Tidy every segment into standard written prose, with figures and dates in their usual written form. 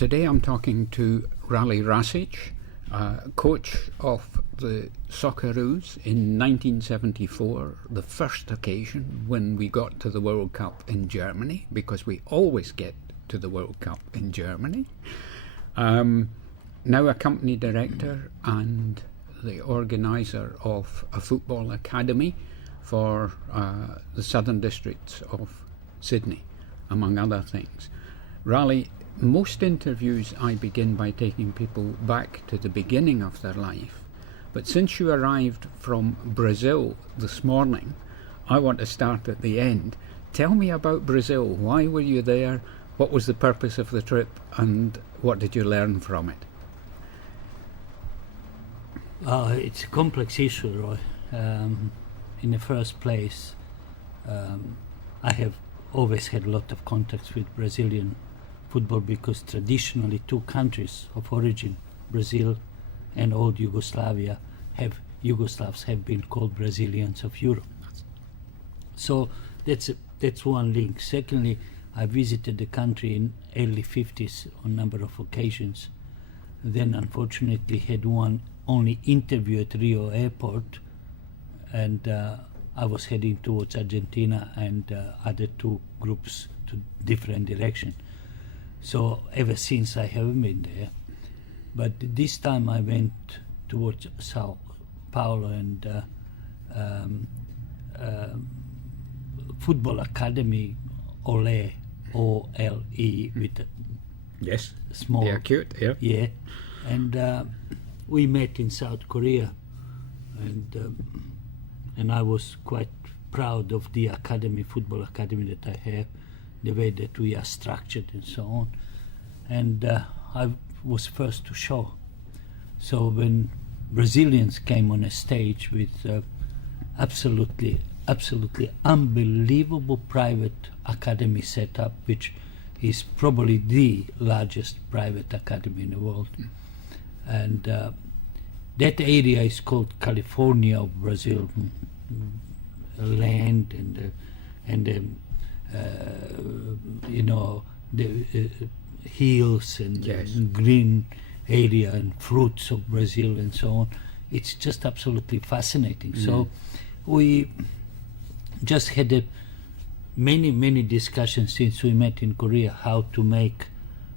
Today I'm talking to Rale Rasic, coach of the Socceroos in 1974, the first occasion when we got to the World Cup in Germany, because we always get to the World Cup in Germany. Now a company director and the organiser of a football academy for the Southern Districts of Sydney, among other things. Rale, most interviews I begin by taking people back to the beginning of their life, but since you arrived from Brazil this morning, I want to start at the end. Tell me about Brazil. Why were you there? What was the purpose of the trip, and what did you learn from it? It's a complex issue, Roy. In the first place, I have always had a lot of contacts with Brazilian football, because traditionally two countries of origin, Brazil and old Yugoslavia, Yugoslavs have been called Brazilians of Europe. So that's one link. Secondly, I visited the country in early 50s on a number of occasions. Then unfortunately had one only interview at Rio airport, and I was heading towards Argentina and other two groups to different direction. So ever since I haven't been there. But this time I went towards Sao Paulo and football academy Ole, O-L-E, with yes, small. They're cute, yeah. Yeah, and we met in South Korea, and I was quite proud of the academy, football academy that I have, the way that we are structured and so on. And I was first to show. So when Brazilians came on a stage with absolutely unbelievable private academy setup, which is probably the largest private academy in the world. And that area is called California of Brazil, land and you know, the hills and yes, green area and fruits of Brazil and so on. It's just absolutely fascinating. So we just had many discussions since we met in Korea, how to make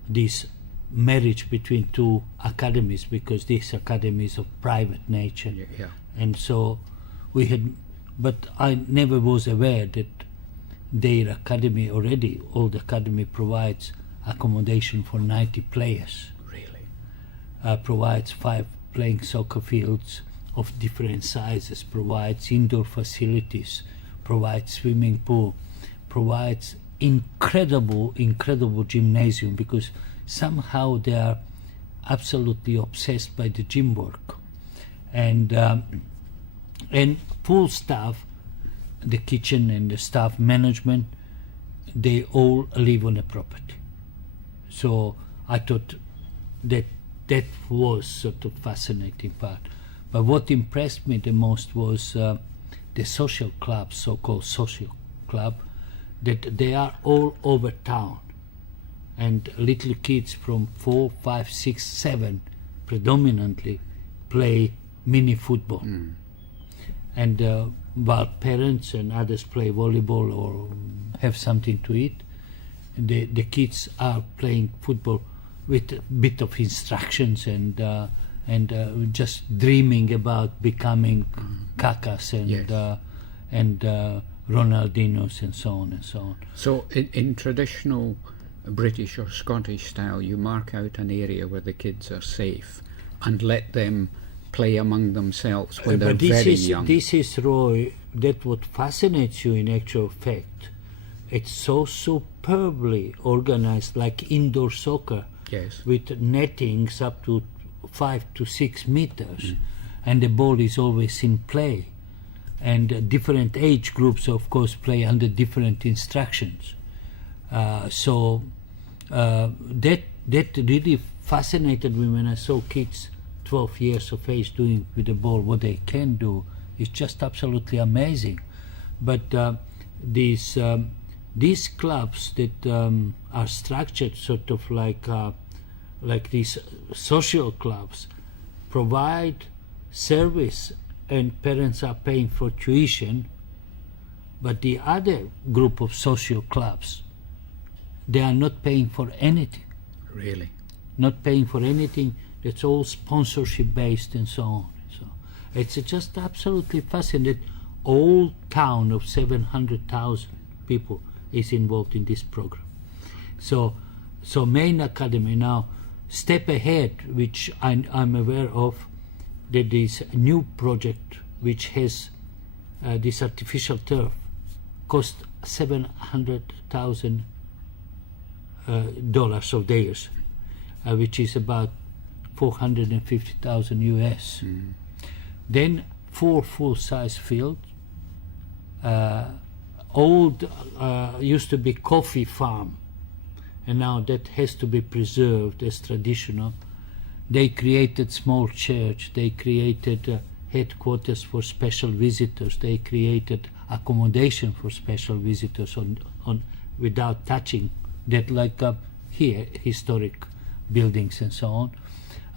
this marriage between two academies, because these academies of private nature. Yeah. And so we had, but I never was aware that their academy already, old academy, provides accommodation for 90 players. Really? Provides 5 playing soccer fields of different sizes, provides indoor facilities, provides swimming pool, provides incredible gymnasium, because somehow they are absolutely obsessed by the gym work. And full staff, the kitchen and the staff management, they all live on a property. So I thought that was sort of fascinating part. But what impressed me the most was the social clubs, so-called social club, that they are all over town. And little kids from 4, 5, 6, 7 predominantly play mini football. And while parents and others play volleyball or have something to eat, the kids are playing football with a bit of instructions and just dreaming about becoming Kakas and Ronaldinos and so on and so on. So in traditional British or Scottish style, you mark out an area where the kids are safe and let them play among themselves when they're very young. This is, Roy, that what fascinates you in actual fact. It's so superbly organized, like indoor soccer, yes, with nettings up to 5 to 6 meters, and the ball is always in play. And different age groups, of course, play under different instructions. So that really fascinated me when I saw kids 12 years of age doing with the ball what they can do. It's just absolutely amazing. But these clubs that are structured sort of like like these social clubs, provide service and parents are paying for tuition, but the other group of social clubs, they are not paying for anything. Really? Not paying for anything. That's all sponsorship based and so on. So it's just absolutely fascinating. All town of 700,000 people is involved in this program. So main academy now, step ahead, which I'm aware of, that this new project which has this artificial turf cost $700,000 of theirs, which is about 450,000 US. Then 4 full-size fields. Old used to be coffee farm, and now that has to be preserved as traditional. They created small church. They created headquarters for special visitors. They created accommodation for special visitors on without touching that, like here, historic buildings and so on.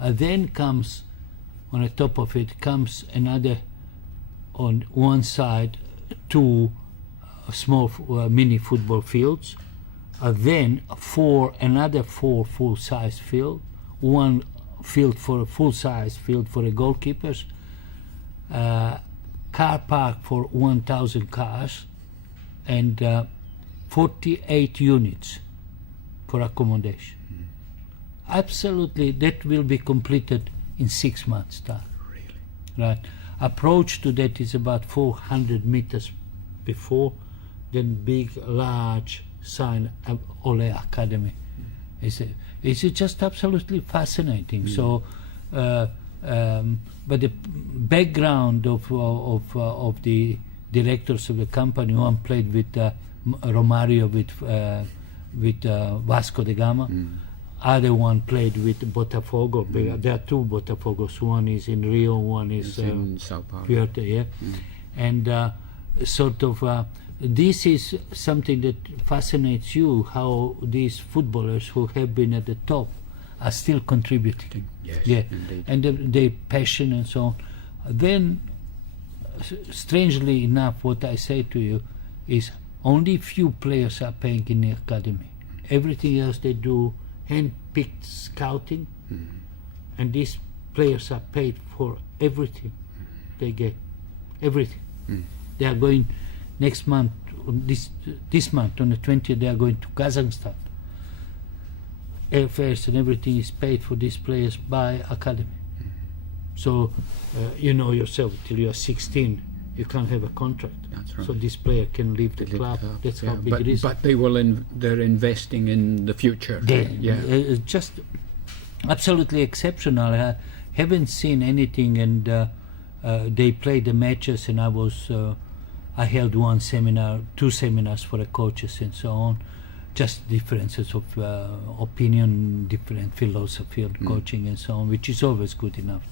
Then comes, on the top of it, comes another, on one side, 2 small mini football fields, then another 4 full-size field, 1 field for a full-size field for the goalkeepers, car park for 1,000 cars, and 48 units for accommodation. Absolutely, that will be completed in 6 months' time. Really? Right. Approach to that is about 400 meters before, then big, large sign of Ole Academy. It's just absolutely fascinating. So, but the background of the directors of the company, one played with Romario with Vasco da Gama. Other one played with Botafogo. There are 2 Botafogos. One is in Rio, one is in Sao Paulo. Puerto, yeah. And sort of this is something that fascinates you, how these footballers who have been at the top are still contributing. Yes, yeah, indeed. and their passion and so on. Then, strangely enough, what I say to you is only few players are paying in the academy. Everything else they do hand-picked scouting, and these players are paid for everything they get. Everything. They are going next month, this month on the 20th, they are going to Kazakhstan. Airfares and everything is paid for these players by academy. So you know yourself, till you are 16, you can't have a contract. That's right. So this player can leave the club. That's how big it is. But they will. They're investing in the future. Just absolutely exceptional. I haven't seen anything, and they played the matches, and I held 2 seminars for the coaches and so on. Just differences of opinion, different philosophy of coaching and so on, which is always good enough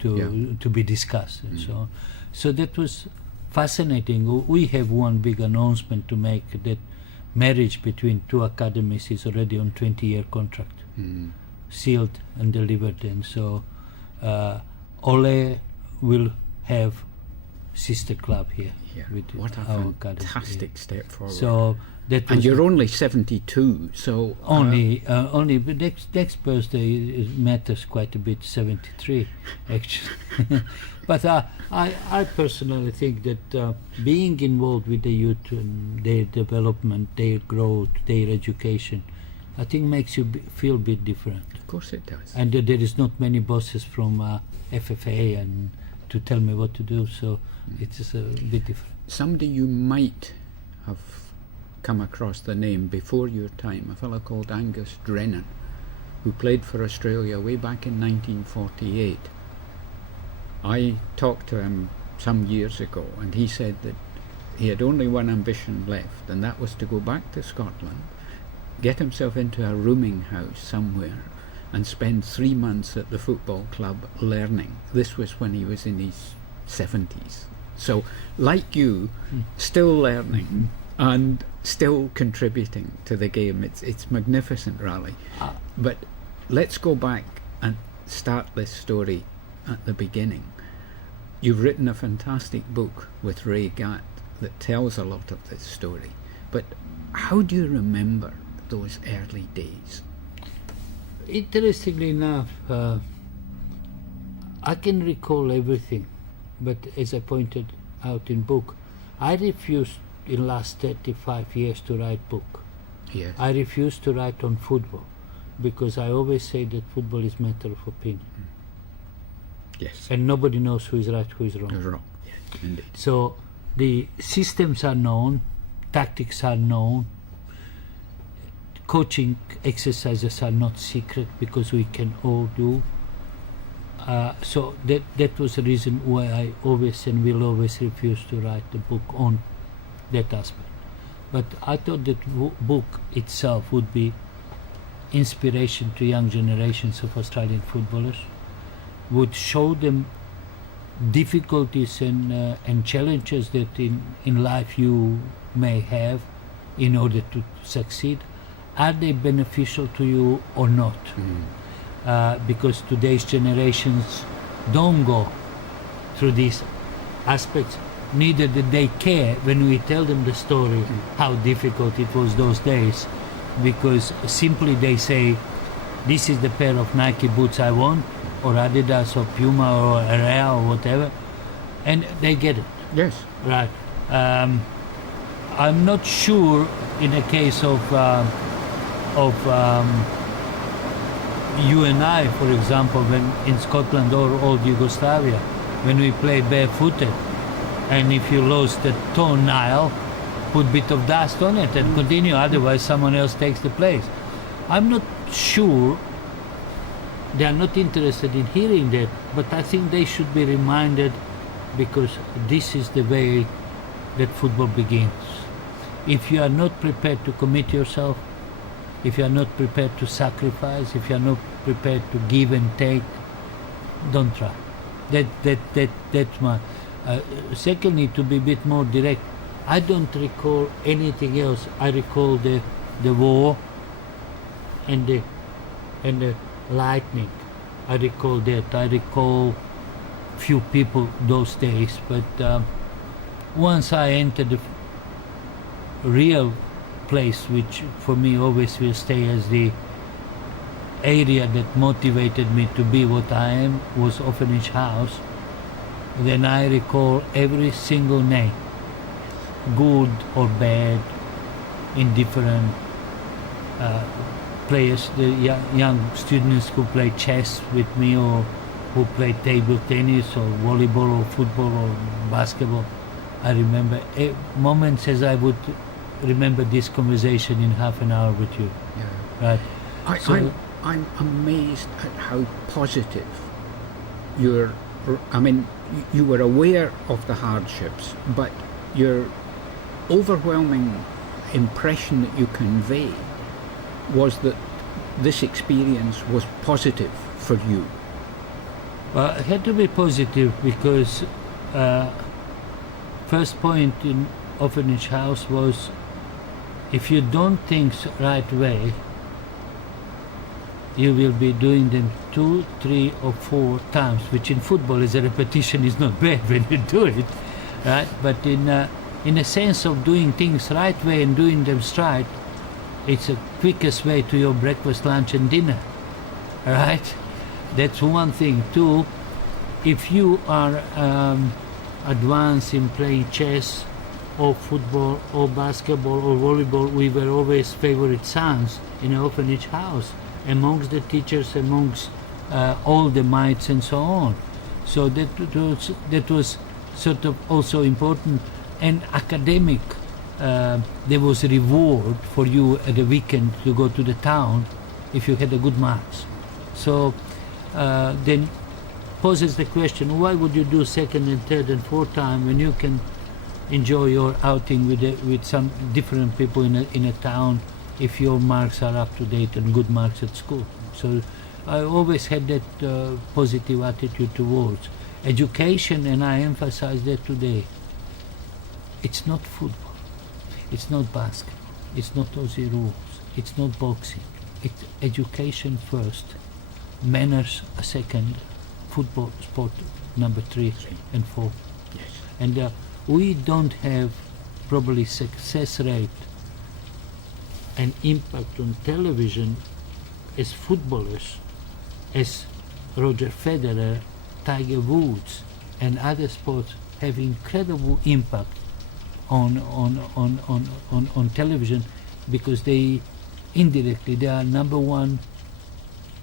to be discussed and so on. So that was fascinating. We have one big announcement to make, that marriage between 2 academies is already on 20-year contract, sealed and delivered. And so Ole will have sister club here. With what a our fantastic step forward. So that and was you're only 72, so only next birthday matters quite a bit. 73, actually. But I personally think that being involved with the youth and their development, their growth, their education, I think makes you feel a bit different. Of course it does. And there is not many bosses from FFA and to tell me what to do, so it's a bit different. Somebody you might have come across the name before your time, a fellow called Angus Drennan, who played for Australia way back in 1948. I talked to him some years ago, and he said that he had only one ambition left, and that was to go back to Scotland, get himself into a rooming house somewhere, and spend 3 months at the football club learning. This was when he was in his 70s. So, like you, still learning and still contributing to the game. It's magnificent, Raleigh. But let's go back and start this story at the beginning. You've written a fantastic book with Ray Gatt that tells a lot of this story. But how do you remember those early days? Interestingly enough, I can recall everything, but as I pointed out in book, I refused in last 35 years to write book. Yes. I refused to write on football because I always say that football is matter of opinion. Yes. And nobody knows who is right, who is wrong. You're wrong. Yes, indeed. So the systems are known, tactics are known, coaching exercises are not secret because we can all do. So that was the reason why I always and will always refuse to write the book on that aspect. But I thought that book itself would be inspiration to young generations of Australian footballers, would show them difficulties and challenges that in life you may have in order to succeed. Are they beneficial to you or not? Because today's generations don't go through these aspects, neither did they care when we tell them the story how difficult it was those days, because simply they say, this is the pair of Nike boots I want, or Adidas or Puma or Rale or whatever, and they get it. Yes. Right. I'm not sure in the case of you and I, for example, when in Scotland or old Yugoslavia, when we played barefooted, and if you lost the toenail, put a bit of dust on it and continue, otherwise someone else takes the place. I'm not sure they are not interested in hearing that, but I think they should be reminded, because this is the way that football begins. If you are not prepared to commit yourself, if you are not prepared to sacrifice, if you are not prepared to give and take, don't try. That's my. Secondly, to be a bit more direct, I don't recall anything else. I recall the war and the lightning. I recall that. I recall few people those days, but once I entered the real place, which for me always will stay as the area that motivated me to be what I am, was Orphanage House, then I recall every single name, good or bad, in different players, the young students who play chess with me, or who play table tennis or volleyball or football or basketball. I remember moments as I would remember this conversation in half an hour with you. Yeah. Right. I'm amazed at how positive you're. I mean, you were aware of the hardships, but your overwhelming impression that you convey was that this experience was positive for you. Well, it had to be positive because first point in Orphanage House was, if you don't things right way, you will be doing them 2, 3 or 4 times, which in football is a repetition is not bad when you do it, right? But in a sense of doing things right way and doing them straight, it's the quickest way to your breakfast, lunch and dinner, right? That's one thing. 2, if you are advanced in playing chess or football or basketball or volleyball, we were always favorite sons in an Orphanage House, amongst the teachers, amongst all the mates and so on. So that was sort of also important. And academic, there was a reward for you at the weekend to go to the town if you had a good marks. So then poses the question, why would you do second and third and fourth time when you can enjoy your outing with some different people in a town if your marks are up to date and good marks at school? So I always had that positive attitude towards education, and I emphasize that today. It's not football, it's not basketball, it's not Aussie rules, it's not boxing, it's education first, manners second, football sport number 3 and 4. Yes. And we don't have probably success rate and impact on television as footballers as Roger Federer, Tiger Woods and other sports have incredible impact on television, because they indirectly they are number one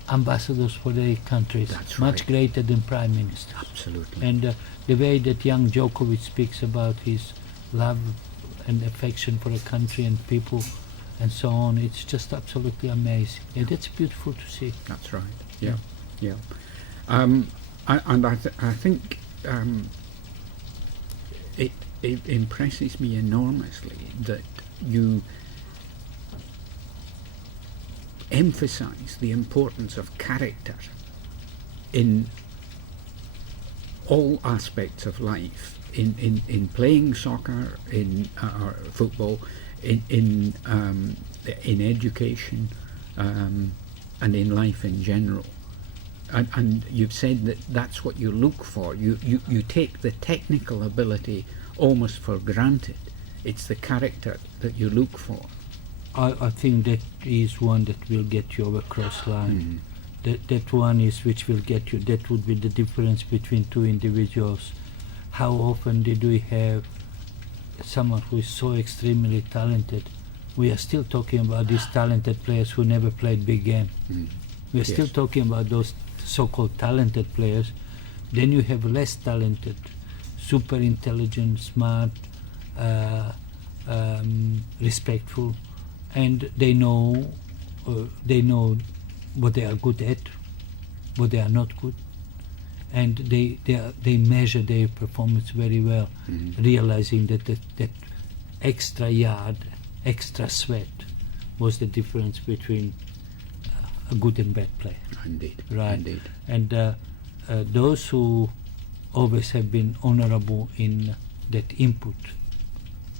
ambassadors for their countries. That's much right. greater than prime ministers. Absolutely. And the way that young Djokovic speaks about his love and affection for the country and people and so on, it's just absolutely amazing. Yeah, that's beautiful to see. That's right. Yeah. Yeah. I think it impresses me enormously that you emphasize the importance of character in all aspects of life, in playing soccer, in football, in education, and in life in general. And you've said that that's what you look for. You take the technical ability almost for granted. It's the character that you look for. I think that is one that will get you over cross line. That one is which will get you. That would be the difference between two individuals. How often did we have someone who is so extremely talented? We are still talking about these talented players who never played big game. We are still talking about those so-called talented players. Then you have less talented, super intelligent, smart, respectful, and they know what they are good at, what they are not good, and they measure their performance very well, realizing that extra yard, extra sweat was the difference between a good and bad player. Indeed. Right. Indeed. And those who always have been honorable in that input,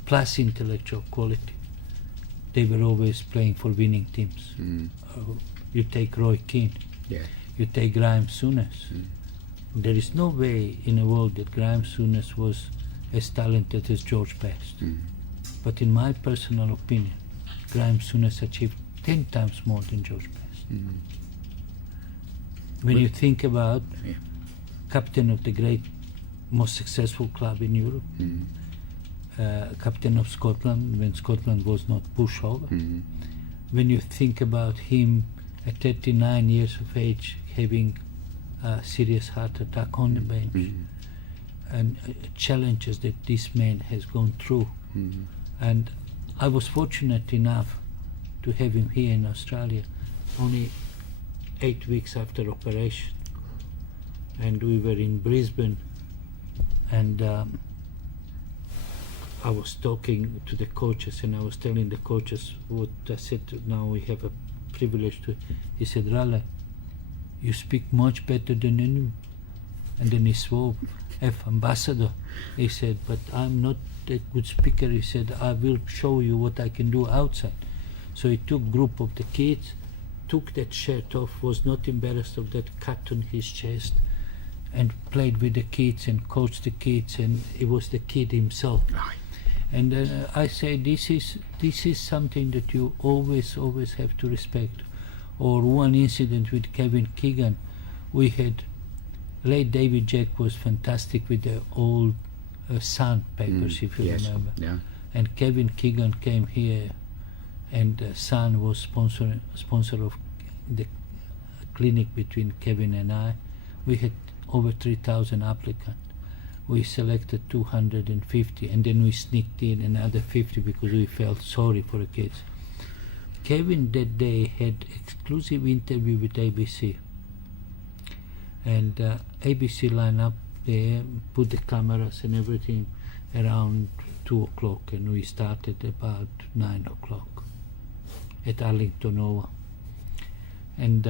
plus intellectual quality, they were always playing for winning teams. You take Roy Keane, you take Graham Souness. There is no way in the world that Graham Souness was as talented as George Best. But in my personal opinion, Graham Souness achieved 10 times more than George Best. When you think about captain of the great, most successful club in Europe, captain of Scotland when Scotland was not pushover, when you think about him at 39 years of age having a serious heart attack on the bench, and challenges that this man has gone through. And I was fortunate enough to have him here in Australia only 8 weeks after operation, and we were in Brisbane, and I was talking to the coaches, and I was telling the coaches what I said. Now we have a privilege to. He said, "Rale, you speak much better than him." And then he swore, "F ambassador." He said, "But I'm not a good speaker." He said, "I will show you what I can do outside." So he took group of the kids, took that shirt off, was not embarrassed of that cut on his chest, and played with the kids and coached the kids, and it was the kid himself. Right. And I say this is something that you always have to respect. Or one incident with Kevin Keegan, we had late David Jack was fantastic with the old Sun papers, if you remember. Yeah. And Kevin Keegan came here, and Sun was sponsor of the clinic between Kevin and I. We had over 3,000 applicants. We selected 250, and then we sneaked in another 50 because we felt sorry for the kids. Kevin that day had exclusive interview with ABC, and ABC lined up there, put the cameras and everything around 2 o'clock, and we started about 9 o'clock at Arlington Oval. And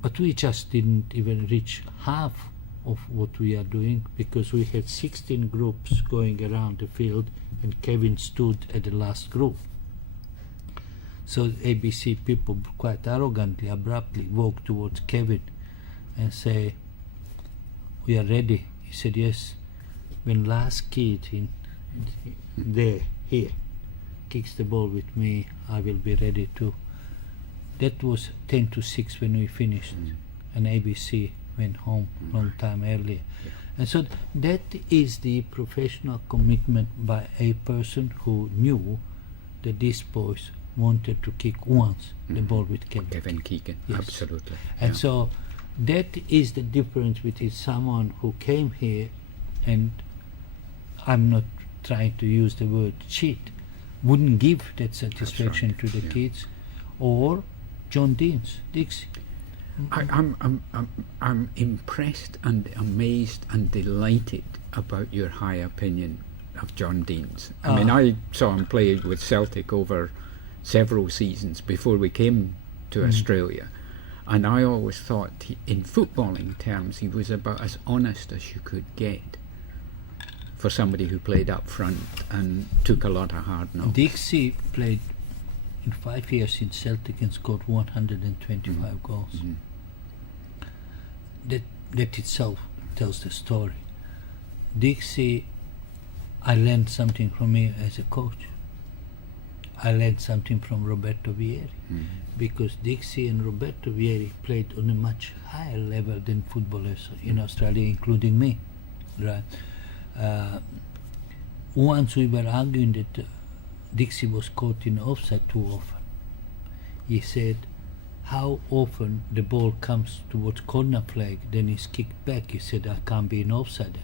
but we just didn't even reach half of what we are doing, because we had 16 groups going around the field, and Kevin stood at the last group. So ABC people quite arrogantly, abruptly walk towards Kevin and say, "We are ready." He said, "Yes." When last kid here kicks the ball with me, I will be ready too. That was 10-6 when we finished, and ABC went home long time earlier. Yeah. And so that is the professional commitment by a person who knew that these boys wanted to kick once the ball with Kevin Keegan, Yes. absolutely. And yeah. so that is the difference between someone who came here, and I'm not trying to use the word cheat, wouldn't give that satisfaction right, to the yeah. kids, or John Deans, Dixie. I'm impressed and amazed and delighted about your high opinion of John Deans. I mean, I saw him play with Celtic over several seasons before we came to Australia, and I always thought in footballing terms he was about as honest as you could get for somebody who played up front and took a lot of hard knocks. Dixie played in 5 years in Celtic and scored 125 goals. That itself tells the story. Dixie, I learned something from him as a coach. I learned something from Roberto Vieri, because Dixie and Roberto Vieri played on a much higher level than footballers in Australia, including me. Right. Once we were arguing that Dixie was caught in offside too often. He said, how often the ball comes towards corner flag, then is kicked back. He said, I can't be in offside.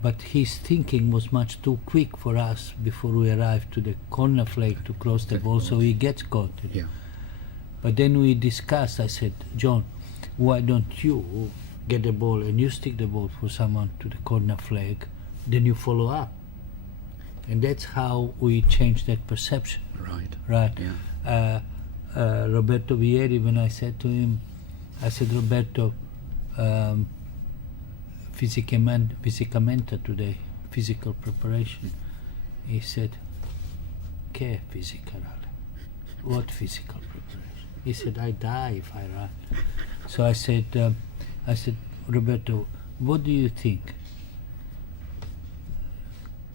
But his thinking was much too quick for us before we arrived to the corner flag to cross the ball, so he gets caught. Yeah. But then we discussed, I said, John, why don't you get the ball and you stick the ball for someone to the corner flag, then you follow up. And that's how we changed that perception. Right. Right. Yeah. Roberto Vieri, when I said to him, I said, Roberto, fisicamenta today, physical preparation. He said, che physical? What physical preparation? He said, I die if I run. So I said, Roberto, what do you think?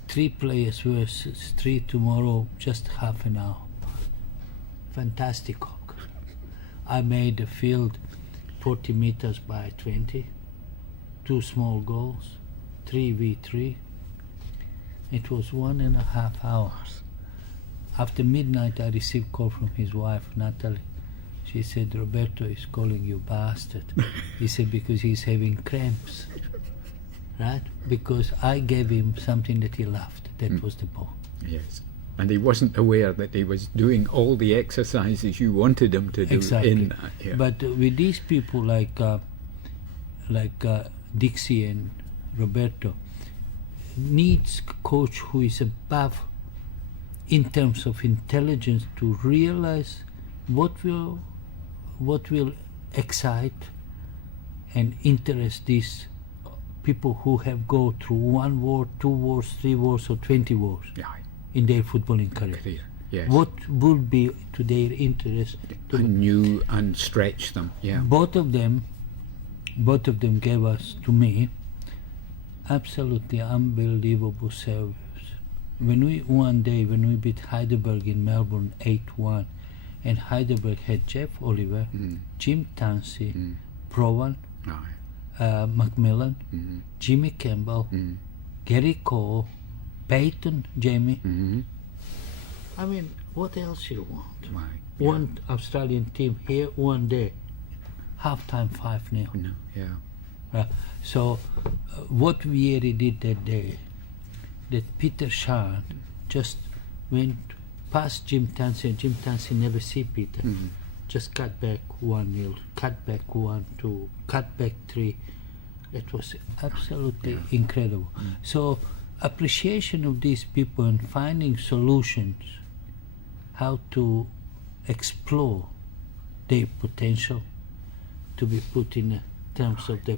3 players versus 3 tomorrow, just half an hour. Fantastic. I made the field 40 meters by 20, 2 small goals, 3v3. It was 1.5 hours. After midnight, I received a call from his wife, Natalie. She said, Roberto is calling you bastard. He said, because he's having cramps. Right? Because I gave him something that he loved. That was the ball. Yes. And he wasn't aware that he was doing all the exercises you wanted him to do in that. Yeah. But with these people like Dixie and Roberto, needs a coach who is above in terms of intelligence to realize what will excite and interest these people who have go through 1 war, 2 wars, 3 wars, or 20 wars in their footballing career. Yes. What would be to their interest? And new and stretch them. Yeah. Both of them gave us, to me, absolutely unbelievable service. When we beat Heidelberg in Melbourne 8-1, and Heidelberg had Jeff Oliver, Jim Tansey, Provan, Macmillan, Jimmy Campbell, Gary Cole, Peyton, Jamie. I mean, what else you want? Right. One Australian team here, one day, half-time 5-0. No. Yeah. So what Vieri did that day, that Peter Shan just went past Jim Tansey, and Jim Tansey never see Peter. Just cut back 1-0, cut back 1-2, cut back 3. It was absolutely incredible. So appreciation of these people and finding solutions how to explore their potential to be put in terms of the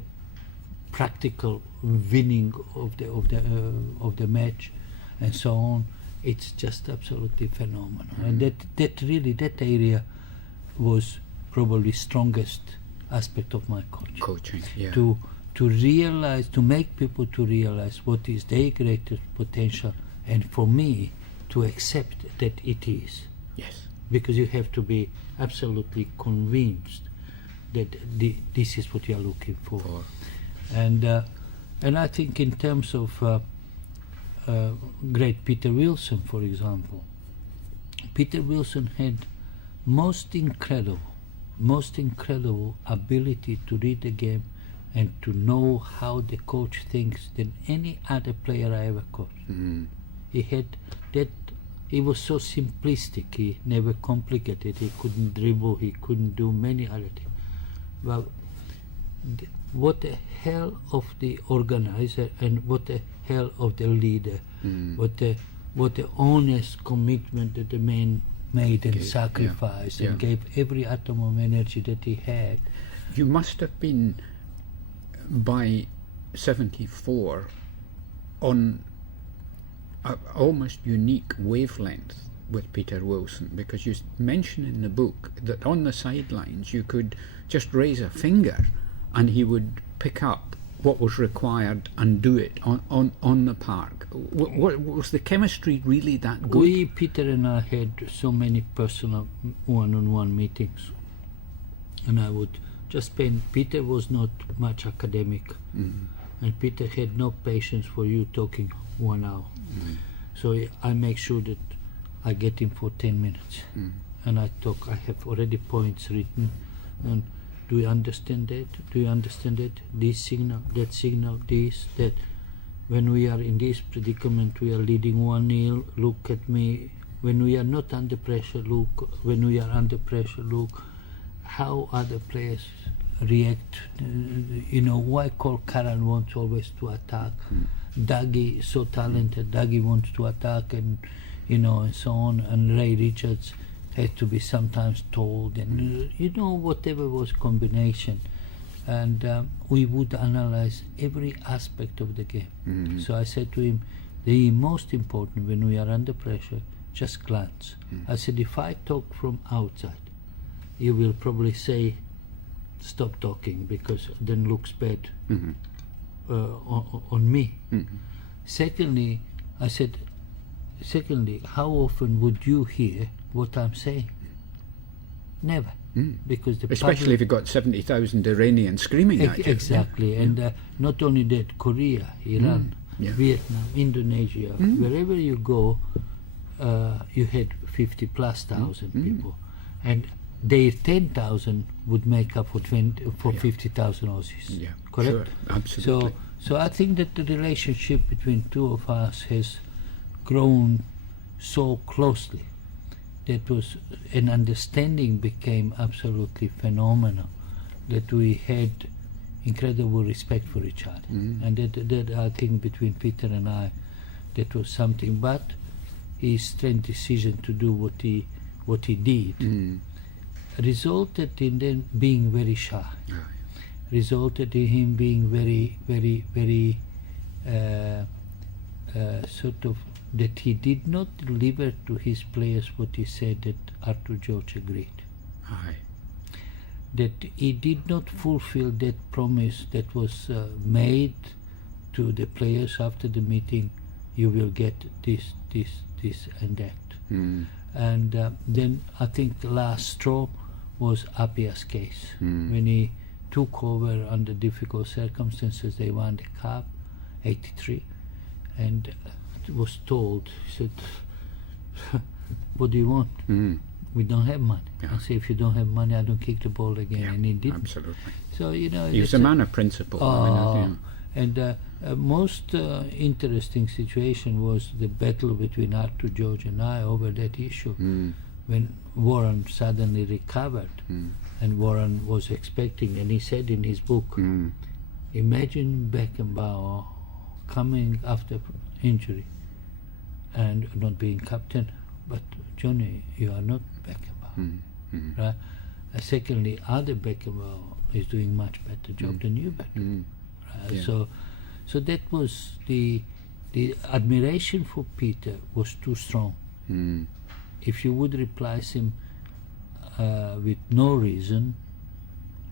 practical winning of the match and so on it's just absolutely phenomenal. And that area was probably strongest aspect of my Coaching, yeah. to realize, to make people to realize what is their greatest potential, and for me to accept that it is. Yes. Because you have to be absolutely convinced that this is what you are looking for. And I think in terms of great Peter Wilson, for example, Peter Wilson had most incredible ability to read the game and to know how the coach thinks than any other player I ever coached. He had that. He was so simplistic. He never complicated. He couldn't dribble. He couldn't do many other things. Well, what the hell of the organizer and what the hell of the leader. What the honest commitment that the man made and sacrificed and gave every atom of energy that he had. You must have been, by 74, on an almost unique wavelength with Peter Wilson, because you mention in the book that on the sidelines you could just raise a finger and he would pick up what was required and do it on the park. Was the chemistry really that good? Peter and I had so many personal one-on-one meetings, and I would just spend. Peter was not much academic, and Peter had no patience for you talking 1 hour. So I make sure that I get him for 10 minutes, and I talk. I have already points written, and do you understand that? Do you understand that? This signal, this, that. When we are in this predicament, we are leading 1-0, look at me. When we are not under pressure, look. When we are under pressure, look. How other players react. Why Karan wants always to attack. Dougie is so talented. Dougie wants to attack, and and so on. And Ray Richards had to be sometimes told, and whatever was combination. And we would analyze every aspect of the game. So I said to him, the most important when we are under pressure, just glance. I said, if I talk from outside, you will probably say, stop talking, because then looks bad on me. Secondly, I said, how often would you hear what I'm saying? Never. Because the especially if you've got 70,000 Iranians screaming at you. Exactly. And not only that, Korea, Iran, Vietnam, Indonesia, wherever you go, you had 50,000+ people, and their 10,000 would make up for 50,000 Aussies. Yeah, correct? Sure, absolutely. So I think that the relationship between two of us has grown so closely. That was an understanding became absolutely phenomenal, that we had incredible respect for each other, and that I think between Peter and I, that was something. But his strange decision to do what he did resulted in them being very shy, resulted in him being very, very, very sort of. That he did not deliver to his players what he said that Arthur George agreed. That he did not fulfill that promise that was made to the players after the meeting. You will get this, and that. And then I think the last straw was Apia's case. When he took over under difficult circumstances, they won the cup, 83, and was told, he said, what do you want? We don't have money. I say, if you don't have money, I don't kick the ball again. And he didn't. Absolutely. So, he was a man of principle. And most interesting situation was the battle between Arthur George and I over that issue. When Warren suddenly recovered, and Warren was expecting, and he said in his book, imagine Beckenbauer coming after injury and not being captain, but Johnny, you are not Beckenbauer, right? Secondly, other Beckenbauer is doing much better job than you, right? So that was the the admiration for Peter was too strong. Mm. If you would replace him with no reason,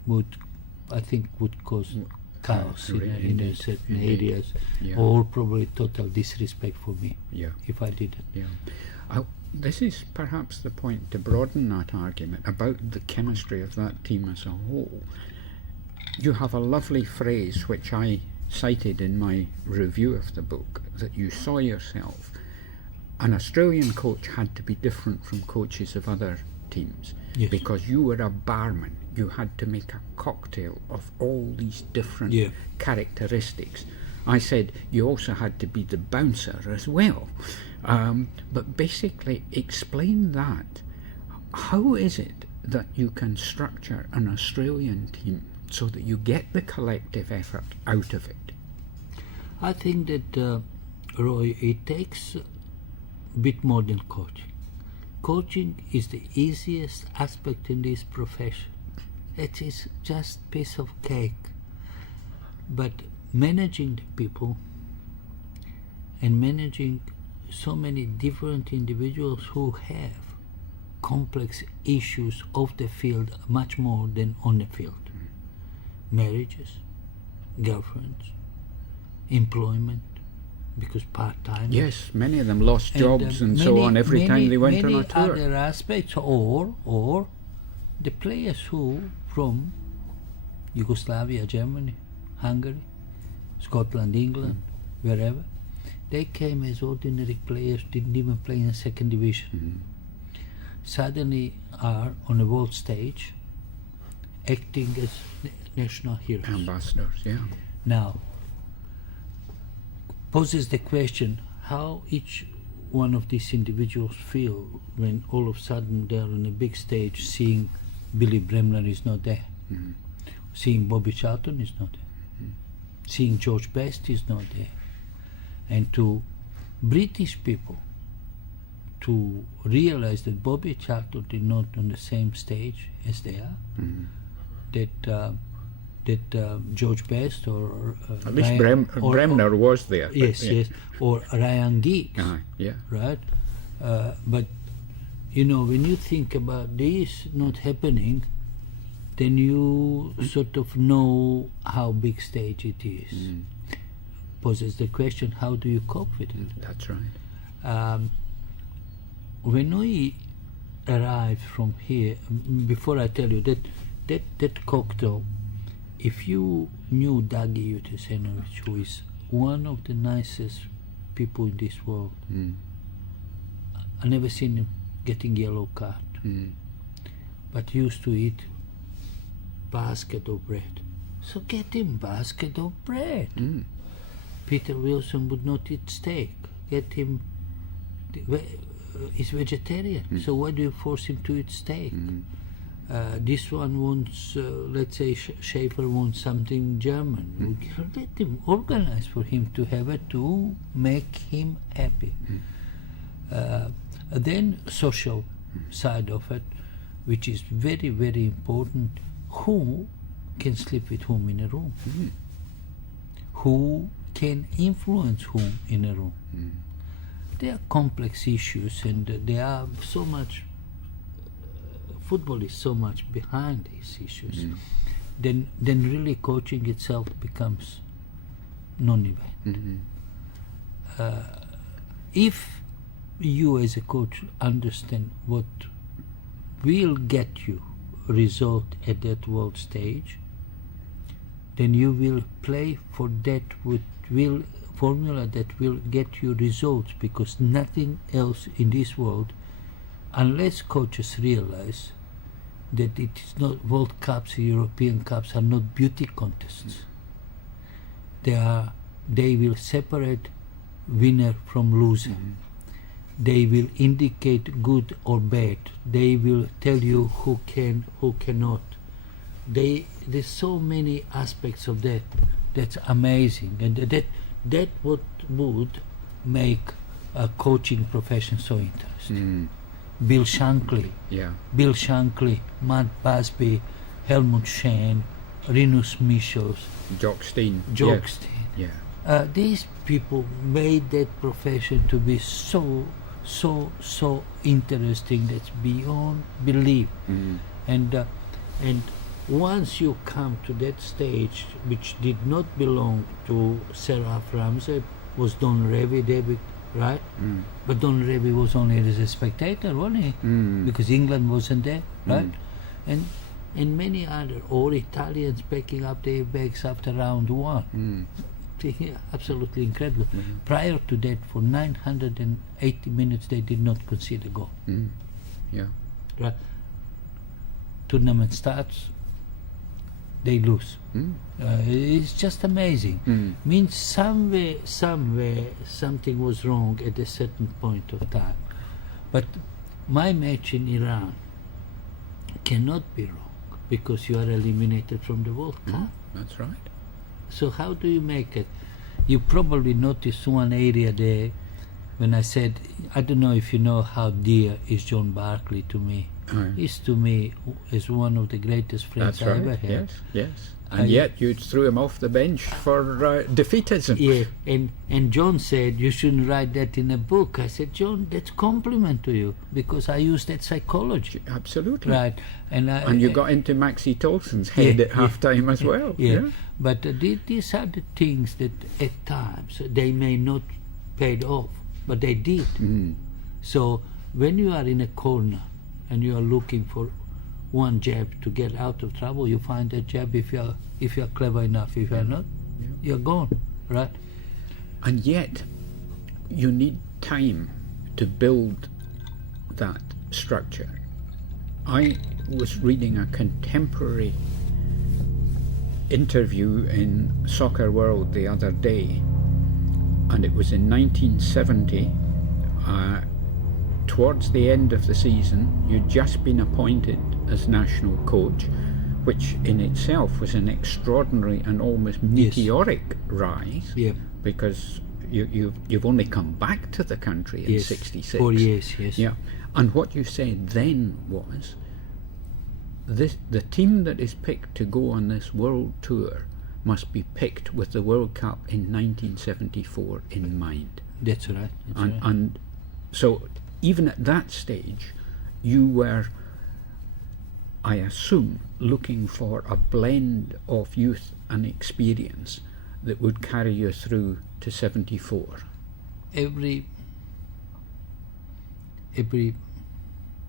I think would cause chaos in a certain areas, Yeah. or probably total disrespect for me Yeah. if I did it. Yeah. This is perhaps the point to broaden that argument about the chemistry of that team as a whole. You have a lovely phrase which I cited in my review of the book, that you saw yourself. An Australian coach had to be different from coaches of other teams, Yes. because you were a barman. You had to make a cocktail of all these different Yeah. characteristics. I said you also had to be the bouncer as well. But basically, explain that. How is it that you can structure an Australian team so that you get the collective effort out of it? I think that, Roy, it takes a bit more than coaching. Coaching is the easiest aspect in this profession. It is just piece of cake. But managing the people and managing so many different individuals who have complex issues off the field much more than on the field. Marriages, girlfriends, employment, because part-time. Yes, many of them lost jobs and so on every time they went on a tour. Many other aspects, or the players who from Yugoslavia, Germany, Hungary, Scotland, England, wherever, they came as ordinary players, didn't even play in the second division. Suddenly are on a world stage, acting as national heroes. Ambassadors, yeah. Now, poses the question how each one of these individuals feel when all of a sudden they're on a big stage seeing Billy Bremner is not there, seeing Bobby Charlton is not there, seeing George Best is not there. And to British people to realize that Bobby Charlton is not on the same stage as they are, that George Best or At least Ryan, Bremner was there. yes, or Ryan Giggs, Yeah. right? But you know, when you think about this not happening, then you sort of know how big stage it is. Poses the question, how do you cope with it? That's right. When we arrived from here, before I tell you that cocktail, if you knew Dougie Utisenovic, who is one of the nicest people in this world, I never seen him getting yellow card, but he used to eat basket of bread. So get him basket of bread. Peter Wilson would not eat steak. Get him. He's vegetarian, so why do you force him to eat steak? This one wants, let's say Schaefer wants something German. Let him organize for him to have it to make him happy. Then social side of it, which is very, very important. Who can sleep with whom in a room? Who can influence whom in a room? There are complex issues, and there are so much. Football is so much behind these issues. Then really coaching itself becomes non-event. If you as a coach understand what will get you result at that world stage, then you will play for that formula that will get you results, because nothing else in this world, unless coaches realize that it is not World Cups, European Cups are not beauty contests. They will separate winner from loser. They will indicate good or bad. They will tell you who can, who cannot. There's so many aspects of that that's amazing, and that what would make a coaching profession so interesting. Bill Shankly, Matt Busby, Helmut Schön, Rinus Michels, Jock Stein. Yeah. these people made that profession to be so interesting that's beyond belief. And once you come to that stage, which did not belong to Sir Ramsey, was Don Revie, David, right? But Don Revie was only as a spectator, wasn't he? Because England wasn't there, right? And many other, all Italians packing up their bags after round one. Absolutely incredible. Prior to that, for 980 minutes, they did not concede a goal. Yeah. Right? Tournament starts, they lose. It's just amazing. Means somewhere something was wrong at a certain point of time. But my match in Iran cannot be wrong because you are eliminated from the World Cup. That's right. So how do you make it? You probably noticed one area there when I said, I don't know if you know how dear is John Barkley to me. He's to me is one of the greatest friends That's I right. ever had. Yes. And yet you threw him off the bench for defeatism. Yeah, and John said, you shouldn't write that in a book. I said, John, that's compliment to you because I use that psychology. Absolutely. Right. And you got into Maxie Tolson's head at half-time as well. Yeah. But these are the things that at times they may not paid off, but they did. So when you are in a corner and you are looking for one jab to get out of trouble, you find that jab if you're clever enough. If you're not, you're gone, right? And yet, you need time to build that structure. I was reading a contemporary interview in Soccer World the other day, and it was in 1970. Towards the end of the season, you'd just been appointed as national coach, which in itself was an extraordinary and almost meteoric rise, because you've only come back to the country in 66. 4 years, yes. Yeah, and what you said then was, the team that is picked to go on this world tour must be picked with the World Cup in 1974 in mind. That's right. And so even at that stage, you were, I assume, looking for a blend of youth and experience that would carry you through to 74. Every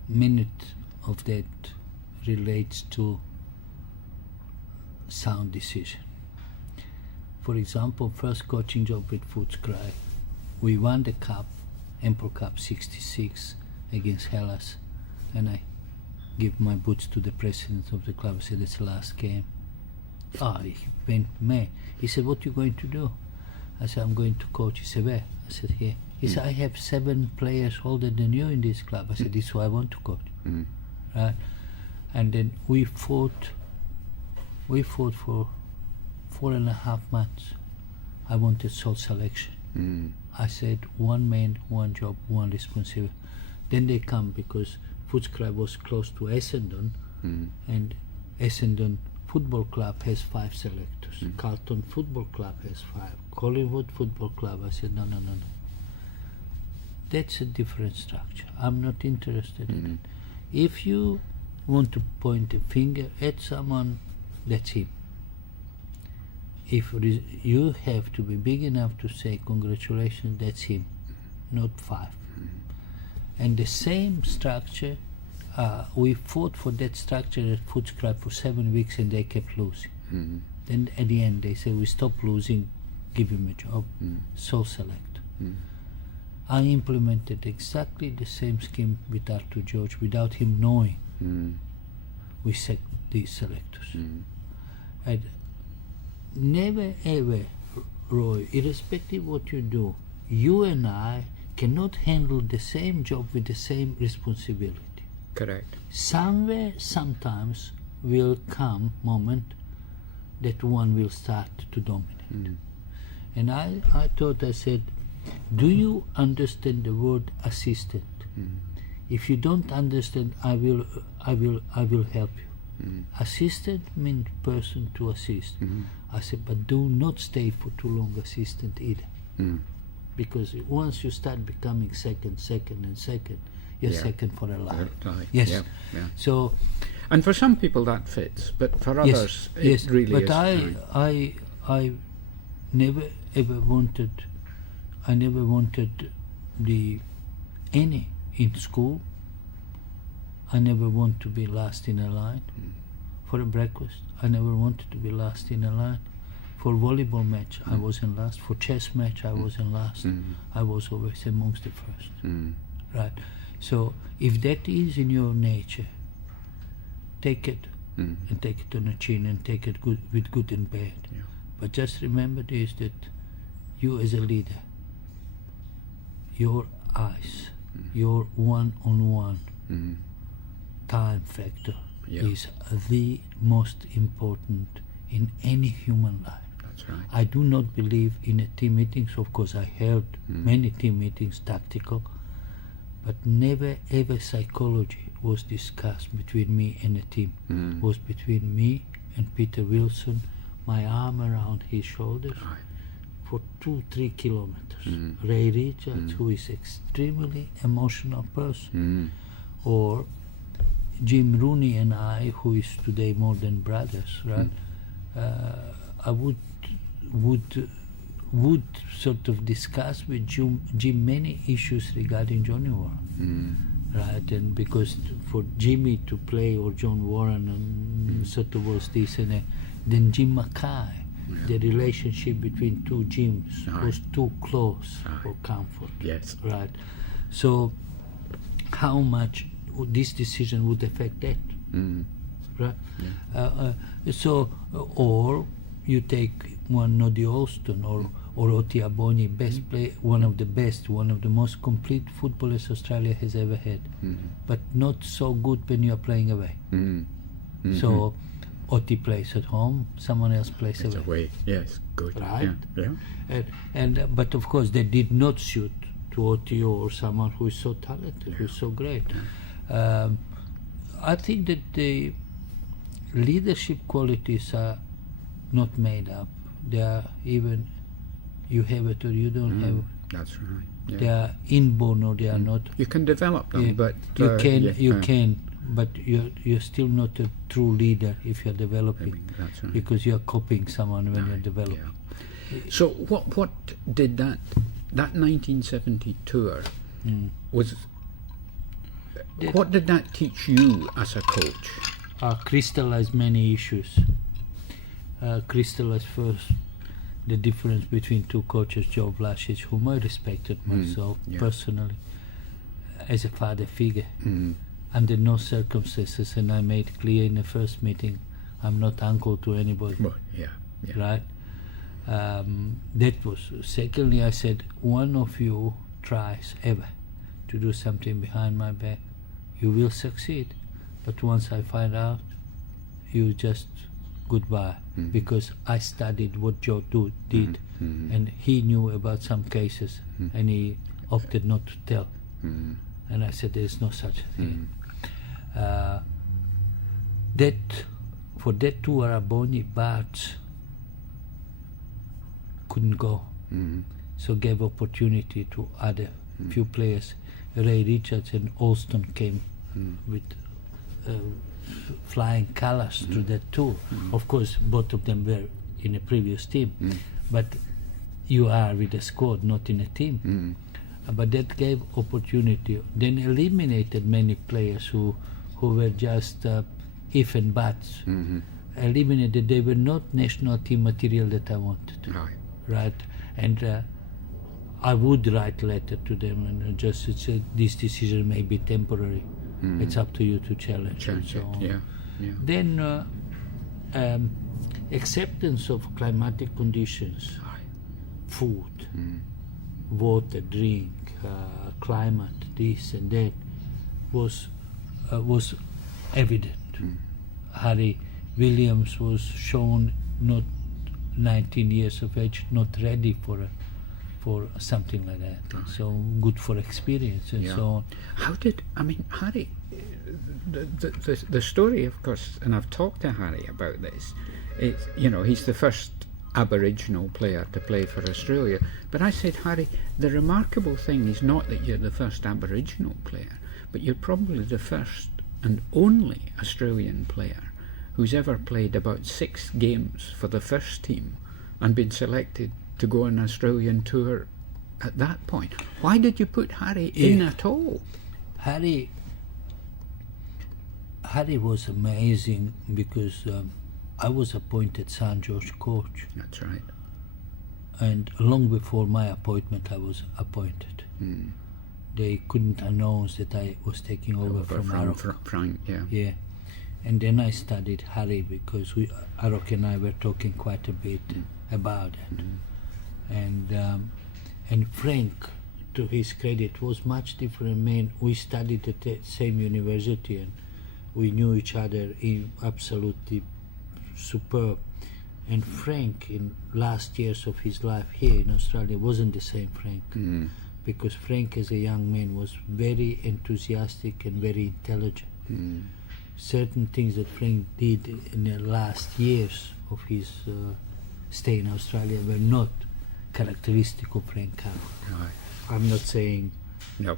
minute of that relates to sound decision. For example, first coaching job with Footscray, we won the cup, Emperor Cup 66 against Hellas, and I give my boots to the president of the club. I said, it's the last game. He went mad. He said, what are you going to do? I said, I'm going to coach. He said, where? I said, here. He said, I have 7 players older than you in this club. I said, this is who I want to coach. Right? And then we fought for 4.5 months. I wanted sole selection. I said, one man, one job, one responsibility. Then they come because Footscray was close to Essendon, and Essendon Football Club has 5 selectors. Carlton Football Club has 5. Collingwood Football Club. I said, no. That's a different structure. I'm not interested in it. If you want to point a finger at someone, that's him. If you have to be big enough to say congratulations, that's him, not 5. And the same structure, we fought for that structure at Footscray for 7 weeks and they kept losing. Then at the end they said, we stop losing, give him a job, sole select. I implemented exactly the same scheme with Arthur George without him knowing. We set these selectors. And never ever, Roy, irrespective what you do, you and I cannot handle the same job with the same responsibility. Correct. Somewhere, sometimes, will come moment that one will start to dominate. And I said, do you understand the word assistant? If you don't understand, I will help you. Assistant means person to assist. I said, but do not stay for too long assistant either. Because once you start becoming second, you're second for a life. Right. Yes. Yeah, yeah. So, And for some people that fits, but for others it really but is. I never ever wanted. I never wanted any in school. I never want to be last in a line for a breakfast. I never wanted to be last in a line for volleyball match. I wasn't last. For chess match, I wasn't last. I was always amongst the first. Right. So if that is in your nature, take it and take it on the chin and take it with good and bad. Yeah. But just remember this, that you as a leader, your eyes, your one-on-one time factor is the most important in any human life. That's right. I do not believe in a team meetings. Of course, I held many team meetings, tactical, but never ever psychology was discussed between me and a team. It was between me and Peter Wilson, my arm around his shoulders for 2-3 kilometers. Ray Richards, who is extremely emotional person, or Jim Rooney and I, who is today more than brothers, right? I would sort of discuss with Jim many issues regarding Johnny Warren, right? And because for Jimmy to play or John Warren and sort of was this and that, then Jim Mackay, the relationship between two Jims was too close for comfort. Yes. Right. So how much this decision would affect that? Right. So, or you take one Noddy Alston or Oti Abonyi, best play, one of the most complete footballers Australia has ever had, but not so good when you are playing away. So Oti plays at home, someone else plays It's away. away. Yes, good. Right. Yeah. And but of course they did not suit to Oti or someone who is so talented, who is so great. I think that the leadership qualities are not made up. They are even, you have it or you don't have it. That's right. Yeah. They are inborn or they are not. You can develop them, but you can, but you're still not a true leader if you're developing, that's right. because you're copying someone when you're developing. Yeah. So what did that 1970 tour was? What did that teach you as a coach? Crystallize many issues. Crystallize first the difference between two coaches, Joe Vlasic, whom I respected myself personally as a father figure. Under no circumstances, and I made clear in the first meeting, I'm not uncle to anybody. Well, yeah. Right? That was. Secondly, I said, one of you tries ever to do something behind my back, you will succeed. But once I find out, you just goodbye. Because I studied what Joe did, and he knew about some cases, and he opted not to tell. And I said, there's no such thing. That for that tour, Abonyi, Barts couldn't go, so gave opportunity to other few players. Ray Richards and Alston came with flying colours to that tour. Of course, both of them were in a previous team, but you are with a squad, not in a team. But that gave opportunity. Then eliminated many players who were just if and buts. Eliminated. They were not national team material that I wanted. Right. And I would write letter to them and just say this decision may be temporary. It's up to you to challenge and so on. Yeah. Then acceptance of climatic conditions, food, water, drink, climate, this and that was evident. Harry Williams was shown not 19 years of age, not ready for for something like that. And so good for experience and Yeah. so on. Harry, the story, of course, and I've talked to Harry about this, he's the first Aboriginal player to play for Australia. But I said, Harry, the remarkable thing is not that you're the first Aboriginal player, but you're probably the first and only Australian player who's ever played about 6 games for the first team and been selected to go on an Australian tour at that point. Why did you put Harry in at all? Harry was amazing because I was appointed St. George coach, That's right. and long before my appointment I was appointed. They couldn't announce that I was taking over from Arok. Frank, yeah. Yeah, and then I studied Harry because Arok and I were talking quite a bit about it, and Frank, to his credit, was much different man. We studied at the same university and we knew each other absolutely superb. And Frank, in last years of his life here in Australia, wasn't the same Frank, because Frank as a young man was very enthusiastic and very intelligent. Certain things that Frank did in the last years of his stay in Australia were not characteristic of Frank Carroll. Right. I'm not saying No.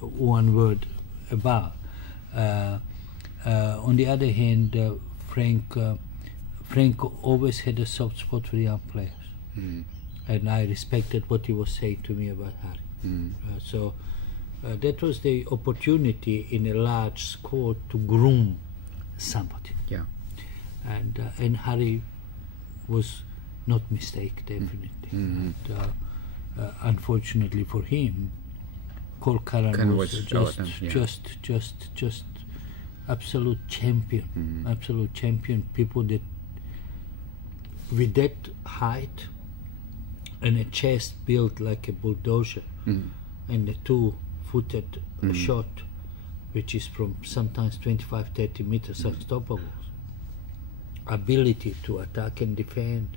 one word about. On the other hand, Frank always had a soft spot for young players, and I respected what he was saying to me about Harry. So that was the opportunity in a large squad to groom somebody, Yeah. and Harry was not mistake, definitely. And, unfortunately for him, Cole Curran was just absolute champion, absolute champion. People that with that height and a chest built like a bulldozer, and a 2-footed shot, which is from sometimes 25-30 meters unstoppable. Ability to attack and defend,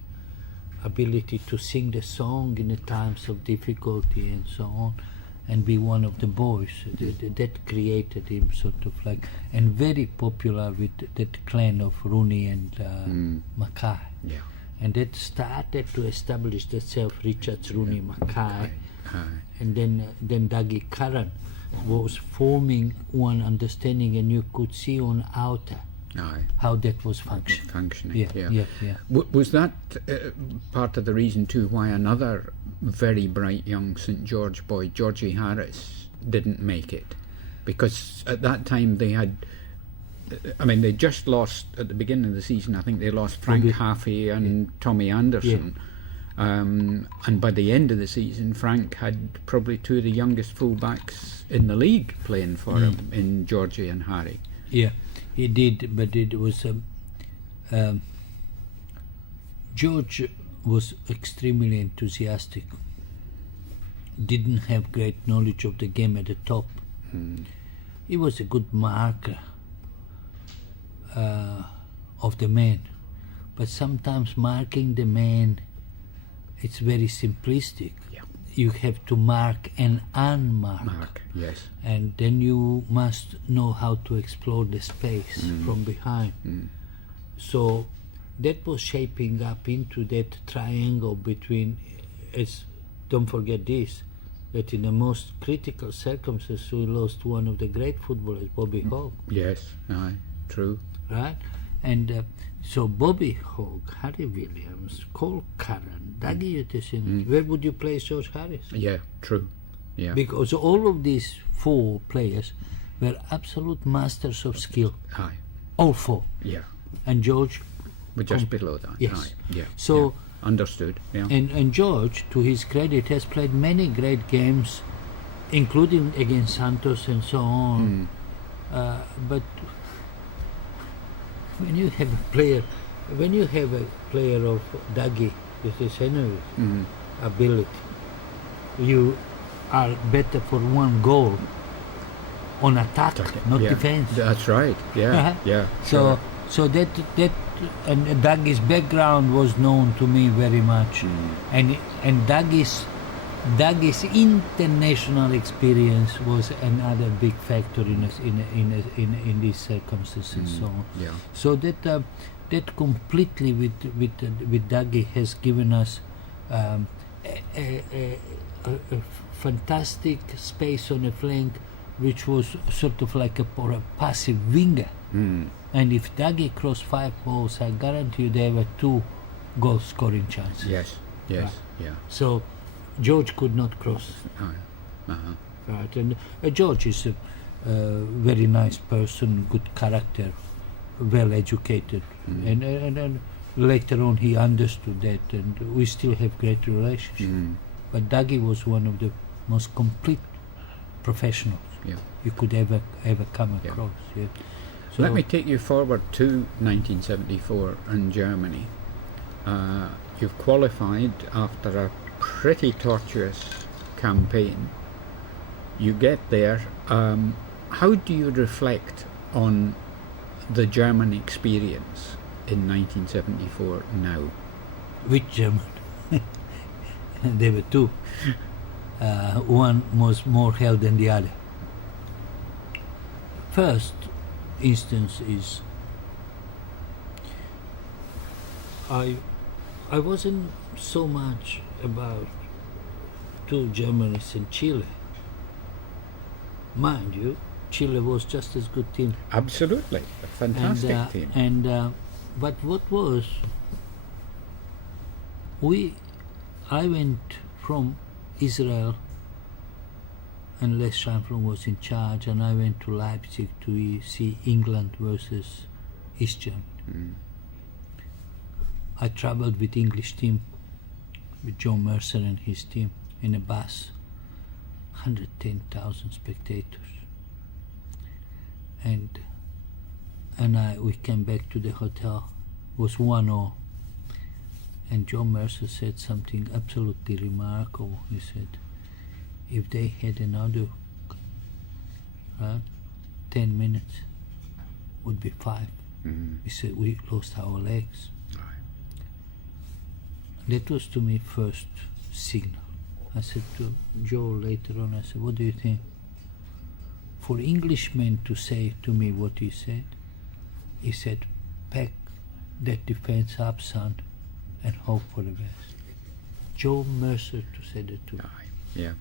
ability to sing the song in the times of difficulty and so on, and be one of the boys. That created him sort of like, and very popular with that clan of Rooney and Mackay. Yeah. And that started to establish itself, Richards, Rooney, Mackay, and then Dougie Curran was forming one understanding, and you could see on outer how that was functioning. Yeah. Was that part of the reason too why another very bright young St George boy, Georgie Harris, didn't make it? Because at that time they just lost at the beginning of the season. I think they lost Frank Haffey and Tommy Anderson. And by the end of the season, Frank had probably 2 of the youngest fullbacks in the league playing for him, in Georgie and Harry. Yeah, he did, but it was George was extremely enthusiastic, didn't have great knowledge of the game at the top. He was a good marker of the man, but sometimes marking the man, it's very simplistic. You have to mark and unmark. Yes. And then you must know how to explore the space from behind. So that was shaping up into that triangle between, don't forget this, that in the most critical circumstances we lost one of the great footballers, Bobby Hogg. Yes, true. Right? And so Bobby Hogg, Harry Williams, Cole Curran, Dougie Utteson, where would you place George Harris? Yeah, true. Yeah. Because all of these 4 players were absolute masters of skill. All 4. Yeah. And George... But just below that. Yes. Yeah. So... Understood. Yeah. And George, to his credit, has played many great games, including against Santos and so on. But when you have a player of Dougie Utteson ability, you are better for 1 goal on attack, not defense. That's right. Yeah. Yeah. So that and Dougie's background was known to me very much, and Dougie's Dougie's international experience was another big factor in these circumstances. So that completely with Dougie has given us a fantastic space on the flank, which was sort of like for a passive winger. And if Dougie crossed 5 balls, I guarantee you there were 2 goal scoring chances. Yes. Right. Yeah. So George could not cross. Right, and George is a very nice person, good character, well educated, and later on he understood that, and we still have great relationship. But Dougie was one of the most complete professionals you could ever come across. Yeah. So let me take you forward to 1974 in Germany. You've qualified after a pretty tortuous campaign. You get there. How do you reflect on the German experience in 1974 now? Which German? There were 2. One was more hell than the other. First instance is I wasn't so much about 2 Germanys in Chile. Mind you, Chile was just as good team. Absolutely, a fantastic team. But what was, I went from Israel, and Les Scheinflung was in charge, and I went to Leipzig to see England versus East Germany. I traveled with English team, with Joe Mercer and his team, in a bus, 110,000 spectators. And we came back to the hotel, it was 1-0. And Joe Mercer said something absolutely remarkable. He said, if they had another 10 minutes, would be 5. He said, we lost our legs. That was to me first signal. I said to Joe later on, I said, what do you think? For Englishmen to say to me what he said, pack that defense up, son, and hope for the best. Joe Mercer to say that to me. Yeah.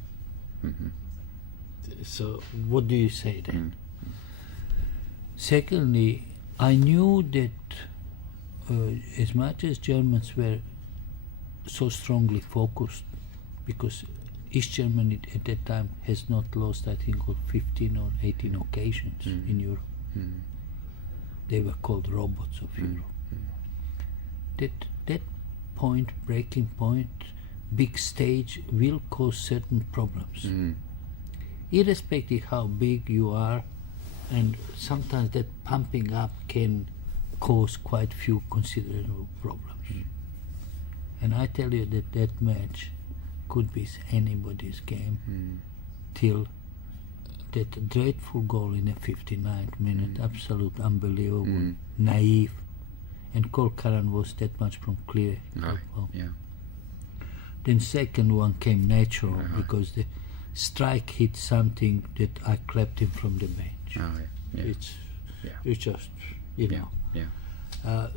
So what do you say then? Secondly, I knew that as much as Germans were so strongly focused, because East Germany at that time has not lost, I think, on 15 or 18 occasions in Europe. They were called robots of Europe. That point, breaking point, big stage will cause certain problems. Irrespective how big you are, and sometimes that pumping up can cause quite few considerable problems. And I tell you that match could be anybody's game till that dreadful goal in the 59th minute, absolute unbelievable, naive. And Corcoran was that much from clear. Then second one came natural because the strike hit something that I clapped him from the bench. It's just, you know.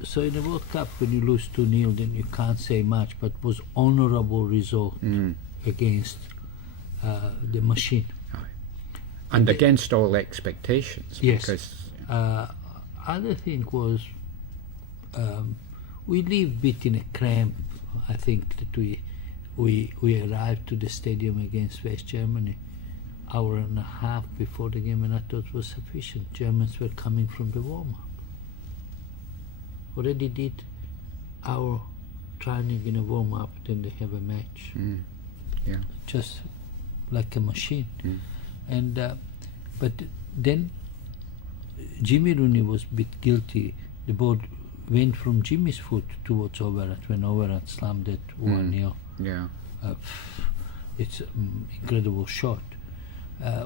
So in the World Cup, when you lose 2-0, then you can't say much, but it was honourable result against the machine. And against all expectations. Yes. Because other thing was, we lived a bit in a cramp. I think that we arrived to the stadium against West Germany hour and a half before the game, and I thought it was sufficient. Germans were coming from the warm-up. Already did our training in a warm-up, then they have a match. Just like a machine. And but then Jimmy Rooney was a bit guilty. The ball went from Jimmy's foot towards Overat when Overat slammed it 1-0. It's an incredible shot.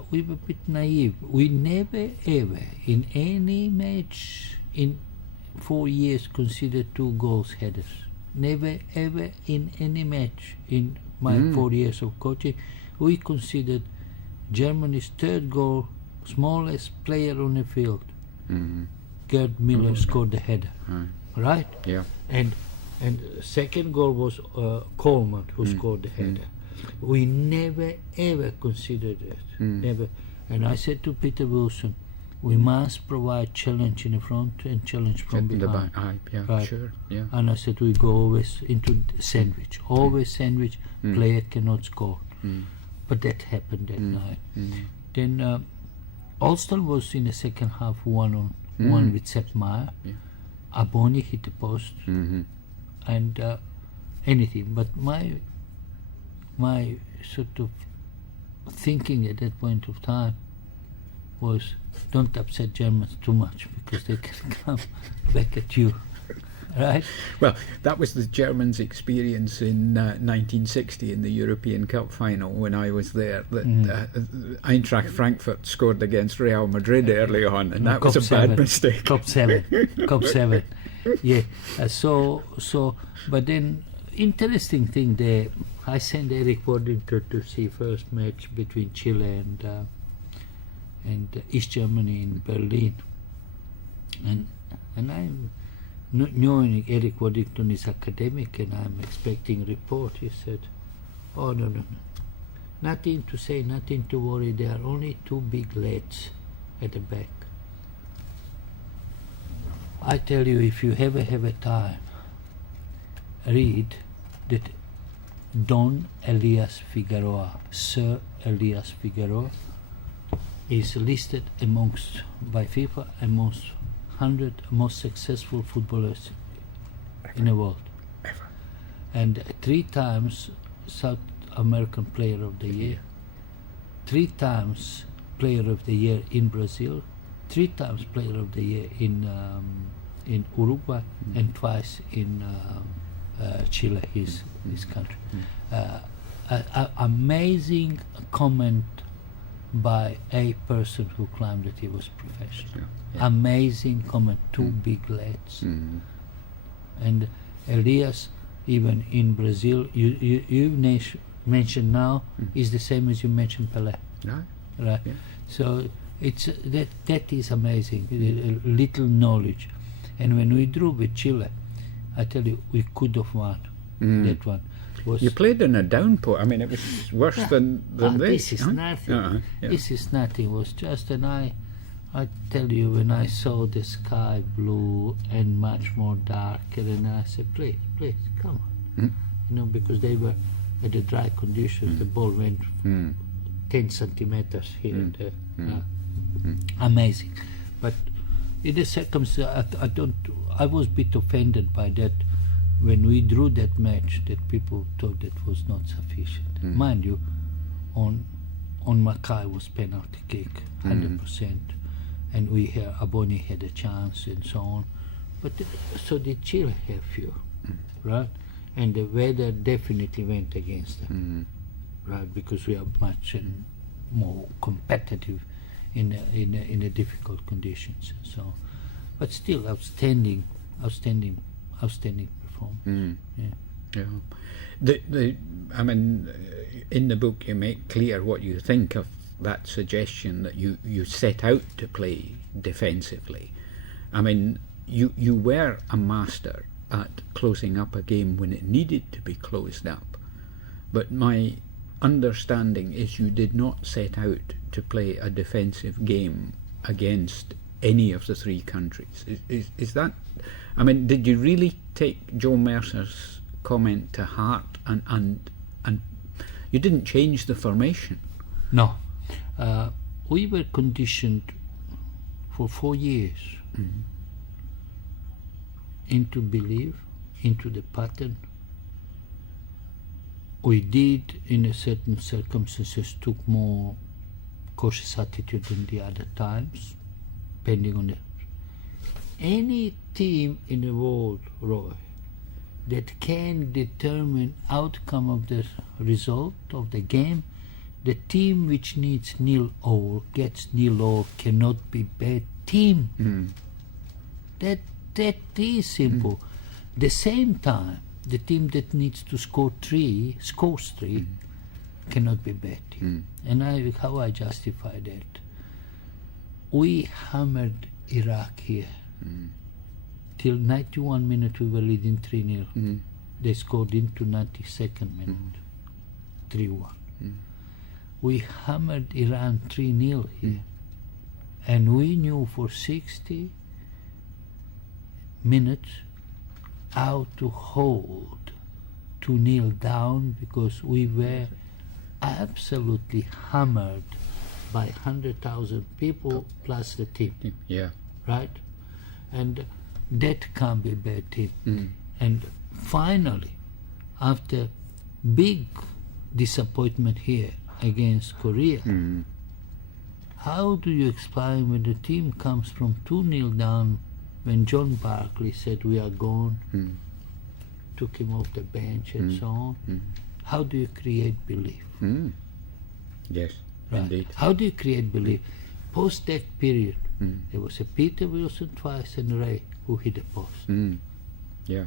We were a bit naive. We never ever in any match in 4 years considered 2 goals headers. Never ever in any match in my 4 years of coaching, we considered Germany's third goal, smallest player on the field. Gerd Müller scored the header, right? Yeah. And second goal was Coleman who scored the header. We never ever considered it, never. And I said to Peter Wilson, we must provide challenge in the front and challenge from In the behind. back, yeah, Right. sure, yeah. And I said we go always into sandwich, always sandwich. Player cannot score, but that happened that night. Then Ulster was in the second half 1-on-1 with Sepp Meyer. Yeah. Aboni hit the post, and anything. But my sort of thinking at that point of time was, don't upset Germans too much because they can come back at you, right? Well, that was the Germans' experience in 1960 in the European Cup final when I was there. That Eintracht Frankfurt scored against Real Madrid early on, and that was a bad mistake. Cup 7. Yeah. But then interesting thing there. I sent Eric Waddington to see first match between Chile and East Germany in Berlin, and I'm knowing Eric Waddington is academic, and I'm expecting report. He said, "Oh no, nothing to say, nothing to worry. There are only two big lads at the back. I tell you, if you ever have a time, read that Don Elias Figueroa, Sir Elias Figueroa, is listed by FIFA amongst 100 most successful footballers in the world, and 3 times South American Player of the Year, 3 times Player of the Year in Brazil, 3 times Player of the Year in Uruguay, and twice in Chile, his country. Amazing comment by a person who claimed that he was professional. Yeah. Amazing comment, 2 big lads. And Elias, even in Brazil, you mentioned now, is the same as you mentioned Pelé. Right? Yeah. So it's that is amazing, little knowledge. And when we drew with Chile, I tell you, we could have won that one. You played in a downpour. I mean, it was worse than this. This is nothing. This is nothing. It was just I tell you, when I saw the sky blue and much more darker, and I said, please, come on. Because they were at the dry conditions. The ball went 10 centimeters here and there. Amazing. But in the circumstances, I was a bit offended by that. When we drew that match, that people thought that was not sufficient. Mind you, on Mackay was penalty kick, 100%, and Aboni had a chance and so on. But so did Chile have few, right? And the weather definitely went against them, right? Because we are much more competitive in the difficult conditions and so on. But still, outstanding performance. Yeah. I mean, in the book you make clear what you think of that suggestion that you set out to play defensively. I mean, you were a master at closing up a game when it needed to be closed up, but my understanding is you did not set out to play a defensive game against any of the 3 countries. Is that? I mean, did you really take Joe Mercer's comment to heart and you didn't change the formation? No. We were conditioned for 4 years into belief, into the pattern. We did, in a certain circumstances, took more cautious attitude than the other times, depending on any team in the world, Roy, that can determine outcome of the result of the game, the team which needs 0-0 gets 0-0 cannot be bad team. That is simple. The same time, the team that needs to scores three, cannot be bad team. And how I justify that? We hammered Iraq here. Till 91 minutes we were leading 3-0. They scored into 92nd minute, 3-1. We hammered Iran 3-0 here. And we knew for 60 minutes how to hold 2-0 down, because we were absolutely hammered by 100,000 people plus the team. Yeah. Right? And that can't be a bad team. And finally, after big disappointment here against Korea, how do you explain when the team comes from 2-0 down, when John Barkley said we are gone, took him off the bench and so on? How do you create belief? Yes, Right. indeed. How do you create belief? Post that period, there was a Peter Wilson twice and Ray who hit the post. Yeah.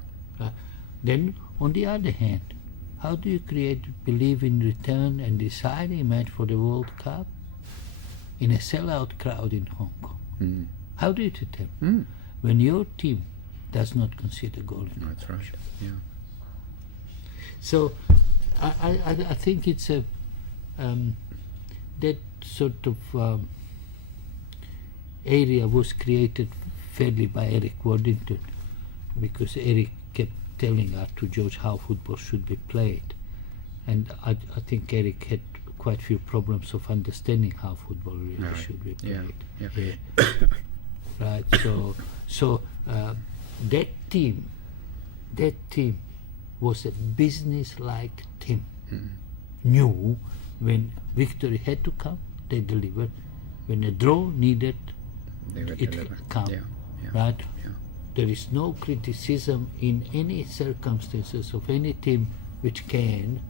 Then, on the other hand, how do you create belief in return and deciding match for the World Cup in a sellout crowd in Hong Kong? How do you do that? When your team does not concede a goal in That's right. Yeah. So I think it's a that sort of area was created fairly by Eric Waddington, because Eric kept telling to George how football should be played, and I think Eric had quite few problems of understanding how football really should be played. Yeah. Right. So that team was a business-like team. Knew when victory had to come, they delivered. When a draw needed, They would it deliver. come. Yeah. Right. Yeah. There is no criticism in any circumstances of any team which can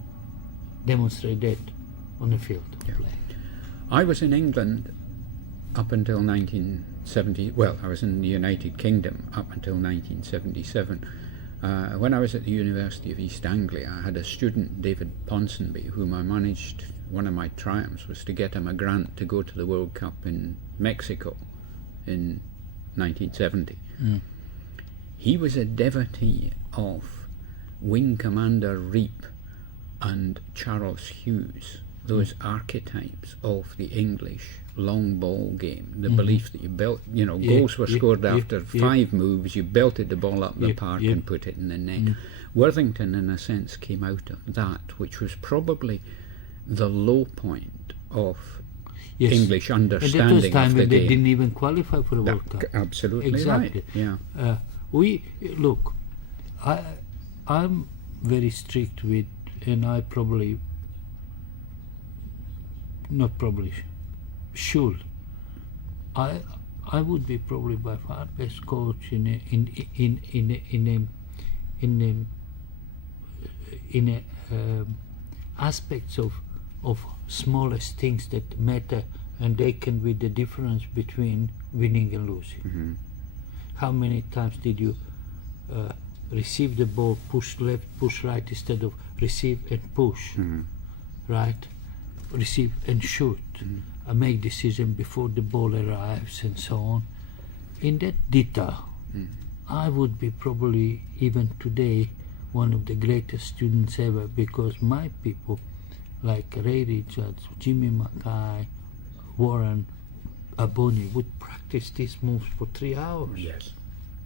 demonstrate that on the field of play. I was in England up until 1970. Well, I was in the United Kingdom up until 1977. When I was at the University of East Anglia, I had a student, David Ponsonby, whom I managed. One of my triumphs was to get him a grant to go to the World Cup in Mexico in 1970. He was a devotee of Wing Commander Reap and Charles Hughes, those archetypes of the English long ball game, the belief that you built, goals were scored after 5 moves, you belted the ball up the park and put it in the net. Worthington, in a sense, came out of that, which was probably the low point of English understanding and that was time of the when they game. didn't even qualify for the World Cup. Absolutely Exactly. right. Yeah. We look. I'm very strict with, and I probably not probably should. I would be probably by far best coach in aspects of smallest things that matter, and they can be the difference between winning and losing. How many times did you receive the ball, push left, push right, instead of receive and push, right? Receive and shoot, make decision before the ball arrives, and so on. In that detail, I would be probably even today one of the greatest students ever, because my people like Ray Richards, Jimmy Mackay, Warren, Aboni would practice these moves for 3 hours. Yes.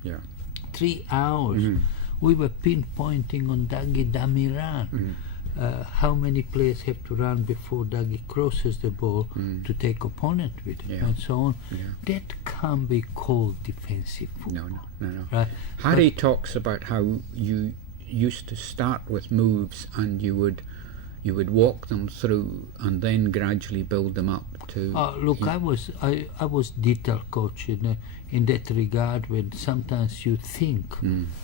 Yeah. 3 hours. We were pinpointing on Dougie Damiran. How many players have to run before Dougie crosses the ball to take opponent with him, and so on. That can't be called defensive football. No. Right? Harry talks about how you used to start with moves and you would walk them through and then gradually build them up to. Look, I was detail coach in that regard, when sometimes you think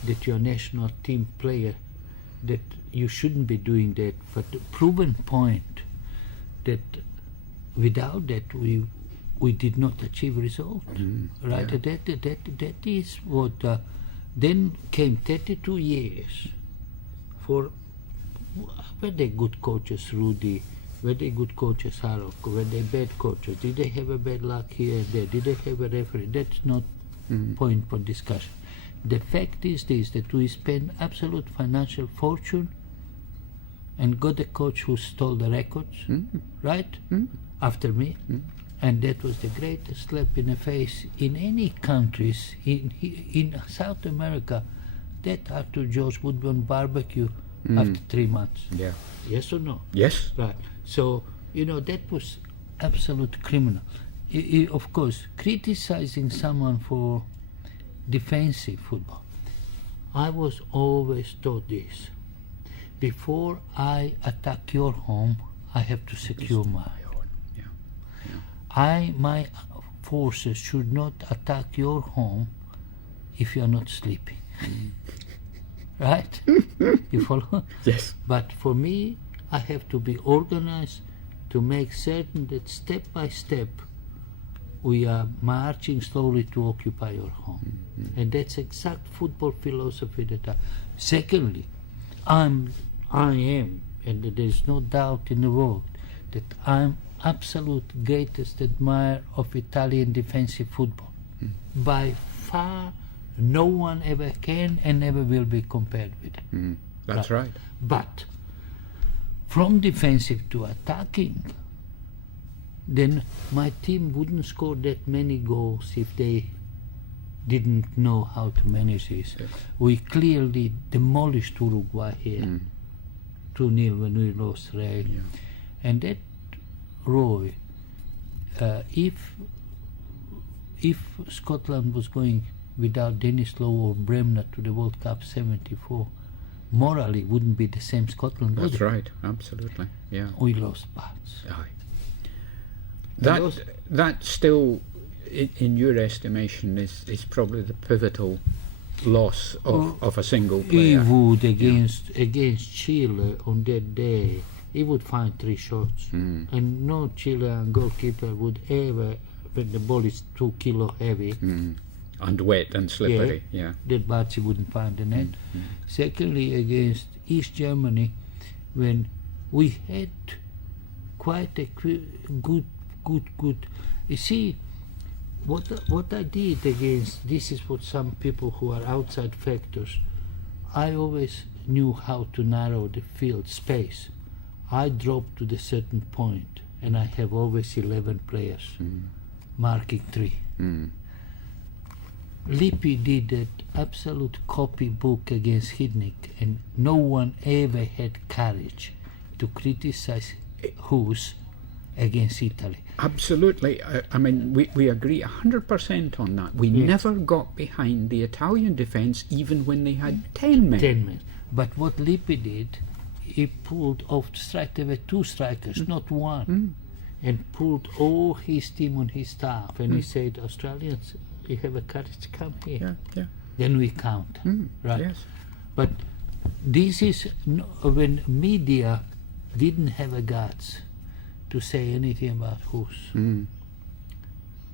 that you're a national team player, that you shouldn't be doing that, but the proven point that without that we did not achieve result, right? That is what. Then came 32 years for were they good coaches, Rudy? Were they good coaches, Harok? Were they bad coaches? Did they have a bad luck here and there? Did they have a referee? That's not point for discussion. The fact is this, that we spent absolute financial fortune and got a coach who stole the records, right? After me. And that was the greatest slap in the face in any countries. In South America, that Arthur George would be on barbecue after 3 months. Yeah. Yes or no? Yes. Right. So, that was absolute criminal. Of course, criticizing someone for defensive football. I was always taught this. Before I attack your home, I have to secure mine. My forces should not attack your home if you are not sleeping. Right? You follow? Yes. But for me, I have to be organized to make certain that step by step we are marching slowly to occupy your home. And that's exact football philosophy that Secondly, I am, and there's no doubt in the world that I'm absolute greatest admirer of Italian defensive football. By far, no one ever can and never will be compared with it. That's right. But from defensive to attacking, then my team wouldn't score that many goals if they didn't know how to manage this. Yes. We clearly demolished Uruguay here, 2-0 when we lost Rale. Yeah. And that, Roy, if Scotland was going without Dennis Lowe or Bremner to the World Cup 74, morally wouldn't be the same Scotland. would That's it? right. Absolutely. Yeah. We lost parts. Aye. Those- That still, in your estimation, is probably the pivotal loss of a single He player. would against Chile on that day. He would find 3 shots, and no Chilean goalkeeper would ever, when the ball is 2 kilo heavy, And wet and slippery. Yeah. that Barcy wouldn't find the net. Secondly, against East Germany, when we had quite a good. You see, what I did against, this is what some people who are outside factors, I always knew how to narrow the field space. I dropped to the certain point, and I have always 11 players, marking 3. Lippi did that absolute copybook against Hidnik, and no one ever had courage to criticize who's against Italy. Absolutely. I mean, we agree 100% on that. We never got behind the Italian defence even when they had 10 men. 10 men. But what Lippi did, he pulled off the strike. There were 2 strikers, not one, and pulled all his team on his staff. And he said, Australians, you have a courage, come here. Yeah. Then we count. Right? Yes. But this is when media didn't have a guts to say anything about Hoos.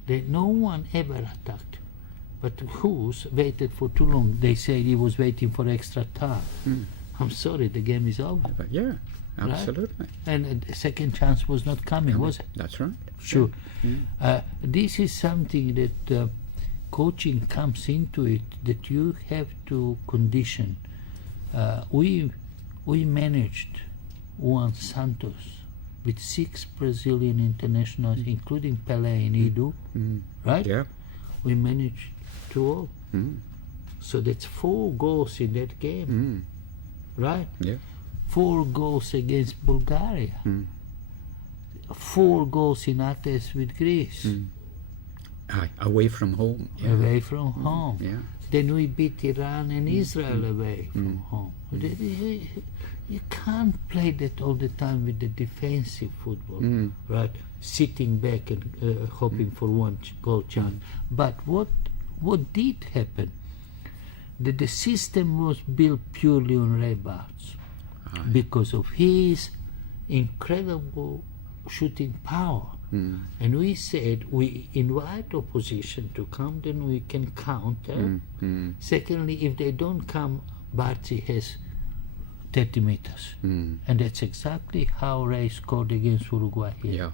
No one ever attacked. But Hoos waited for too long. They said he was waiting for extra time. I'm sorry, the game is over. But yeah, absolutely. And the second chance was not coming, was it? That's right. Sure. This is something that coaching comes into it, that you have to condition. We managed Juan Santos with 6 Brazilian internationals, including Pelé and Edu, right? Yeah. We managed 2 all. So that's 4 goals in that game, right? Yeah. 4 goals against Bulgaria. 4 goals in Athens with Greece. Aye, away from home. Yeah. Away from home. Yeah. Then we beat Iran and Israel away from home. You can't play that all the time with the defensive football, right? Sitting back and hoping for 1 goal chance. But what did happen? That the system was built purely on Ray Bartz because of his incredible shooting power. And we said we invite opposition to come, then we can counter. Secondly, if they don't come, Bartzi has 30 meters. And that's exactly how Ray scored against Uruguay here, Yeah.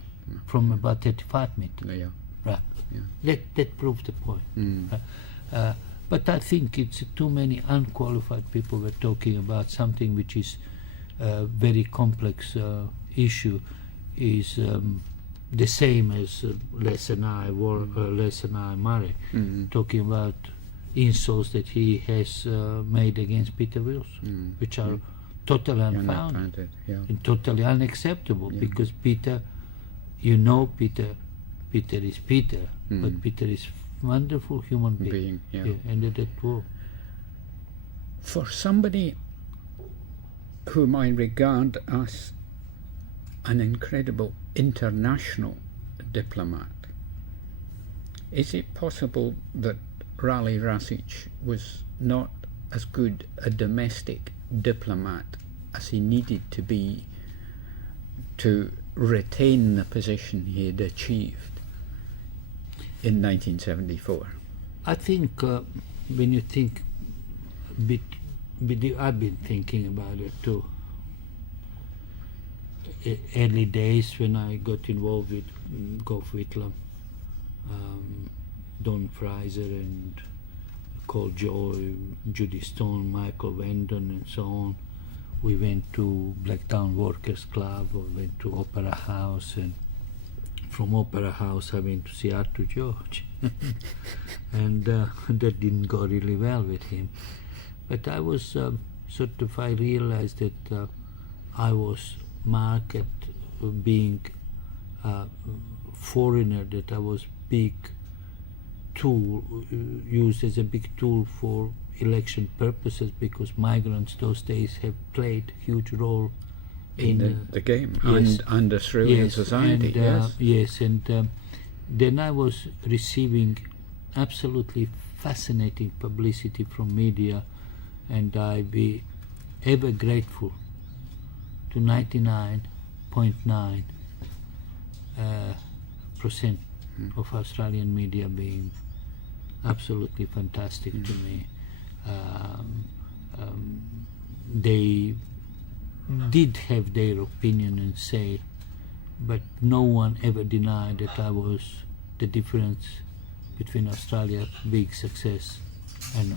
from about 35 meters. Yeah. Right. Yeah. That proved the point. But I think it's too many unqualified people were talking about something which is a very complex issue, is the same as Les and I, Murray, talking about insults that he has made against Peter Wilson, which are totally unfounded and totally unacceptable, because Peter is Peter, but Peter is wonderful human being. And that war. For somebody whom I regard as an incredible international diplomat, is it possible that Rale Rasic was not as good a domestic diplomat as he needed to be to retain the position he had achieved in 1974? I think when you think I've been thinking about it too. Early days when I got involved with Gough Whitlam, Don Fraser and Cole Joy, Judy Stone, Michael Vendon and so on. We went to Blacktown Workers Club, or went to Opera House, and from Opera House I went to see Arthur George. And that didn't go really well with him. But I was I realized that I was marked being a foreigner, that I was big tool, used as a big tool for election purposes, because migrants those days have played huge role in the game, yes, and Australian society. And then I was receiving absolutely fascinating publicity from media, and I be ever grateful to 99.9% of Australian media being absolutely fantastic to me. They did have their opinion and say, but no one ever denied that I was the difference between Australia big success and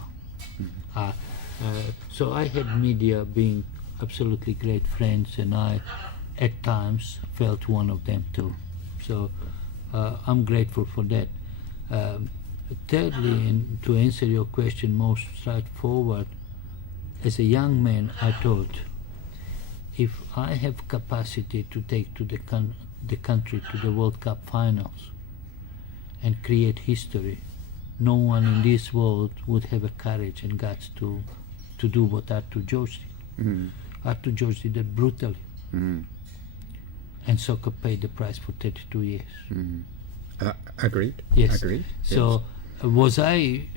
no. So I had media being absolutely great friends, and I at times felt one of them too. So I'm grateful for that. Thirdly, and to answer your question most straightforward, as a young man I thought, if I have capacity to take to the country to the World Cup finals and create history, no one in this world would have a courage and guts to do what Arthur George did. Arthur George did it brutally, and soccer paid the price for 32 years. Agreed. Yes. Agreed. So would I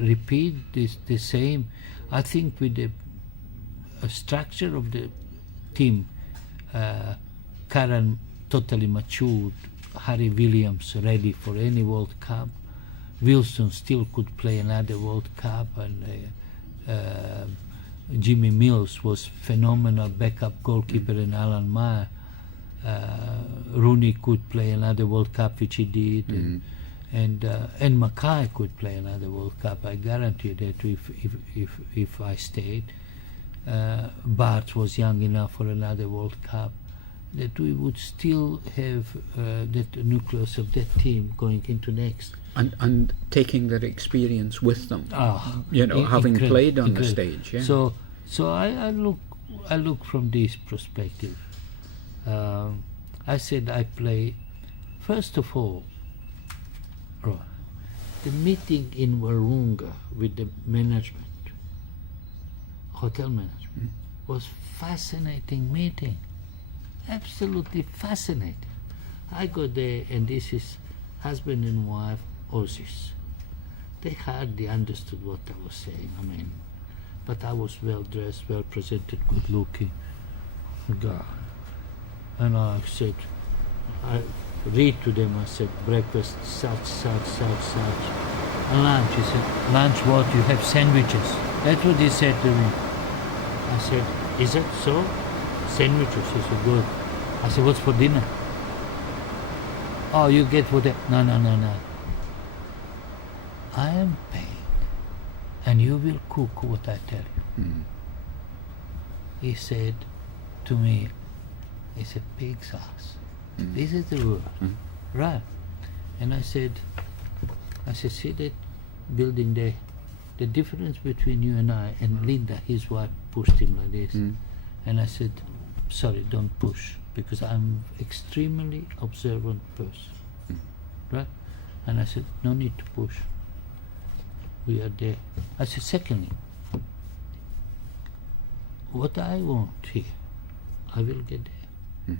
repeat the same? I think with the structure of the team, Karen totally matured, Harry Williams ready for any World Cup, Wilson still could play another World Cup, and Jimmy Mills was phenomenal backup goalkeeper, and Alan Meyer. Rooney could play another World Cup, which he did, and Mackay could play another World Cup. I guarantee that if I stayed. Bart was young enough for another World Cup, that we would still have that nucleus of that team going into next. And taking that experience with them, having incredible, played on the stage. Yeah. So I look from this perspective. I said I play, first of all, the meeting in Warunga with the management, hotel management, was fascinating meeting, absolutely fascinating. I go there, and this is husband and wife Aussies. They hardly understood what I was saying. But I was well dressed, well presented, good looking. God. And I said, I read to them, I said, breakfast such. And lunch, he said, lunch what? You have sandwiches. That's what he said to me. I said, is that so? Sandwiches. He said, good. I said, what's for dinner? Oh, you get whatever. No. I am paying, and you will cook what I tell you. He said to me, it's a pig's ass. This is the word. Right. And I said, see that building there, the difference between you and I, and Linda, his wife, pushed him like this. And I said, sorry, don't push, because I'm extremely observant person. Right? And I said, no need to push. We are there. I said, secondly, what I want here, I will get there.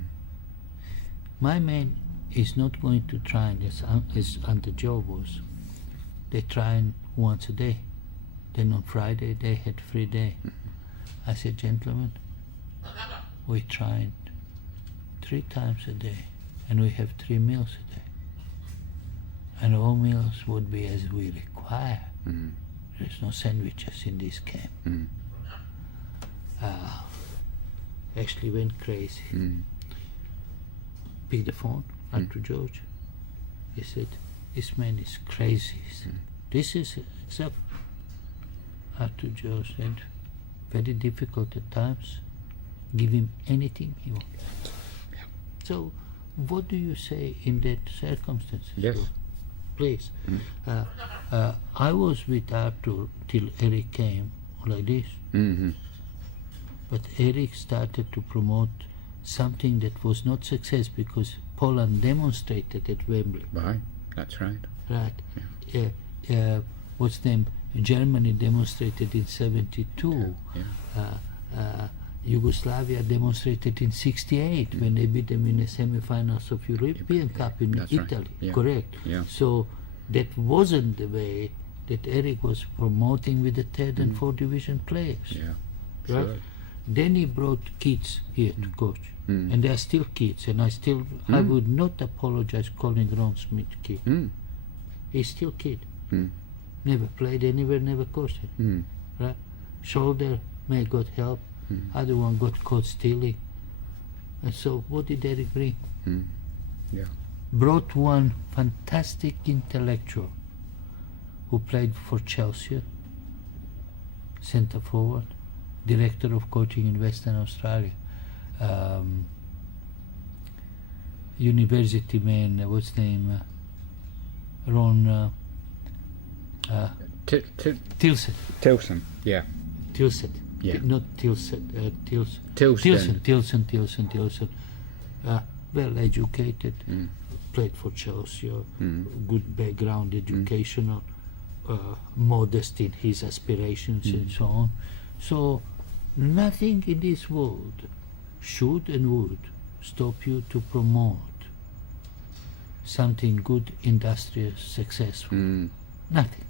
My man is not going to try as Auntie Joe was. They try once a day. Then on Friday they had free day. I said, gentlemen, we tried 3 times a day, and we have 3 meals a day. And all meals would be as we require. There's no sandwiches in this camp. Ashley went crazy. Picked the phone up to George. He said, this man is crazy. This is except to George said, very difficult at times. Give him anything he wants. So what do you say in that circumstances? Yes. Please. I was with Arthur till Eric came like this. But Eric started to promote something that was not success, because Poland demonstrated at Wembley. Right, that's right. Right. What's the name? Germany demonstrated in 72. Yugoslavia demonstrated in 68 when they beat them in the semi-finals of European Cup in Italy. Right. Correct. So that wasn't the way that Eric was promoting with the 3rd and 4th division players. Right? Sure. Then he brought kids here to coach, and they are still kids, and I would not apologize calling Ron Smith kid. He's still kid. Never played anywhere, never coached it. Right? Shoulder, may God help. Other one got caught stealing. And so what did Eric bring? Brought one fantastic intellectual who played for Chelsea, centre forward, director of coaching in Western Australia, university man, what's his name? Ron Tilson. Tilson, yeah. Tilson. Yeah. Not Tilson. Tilson. Tilson. Well educated, played for Chelsea, good background, educational, modest in his aspirations and so on. So nothing in this world should and would stop you to promote something good, industrious, successful. Nothing.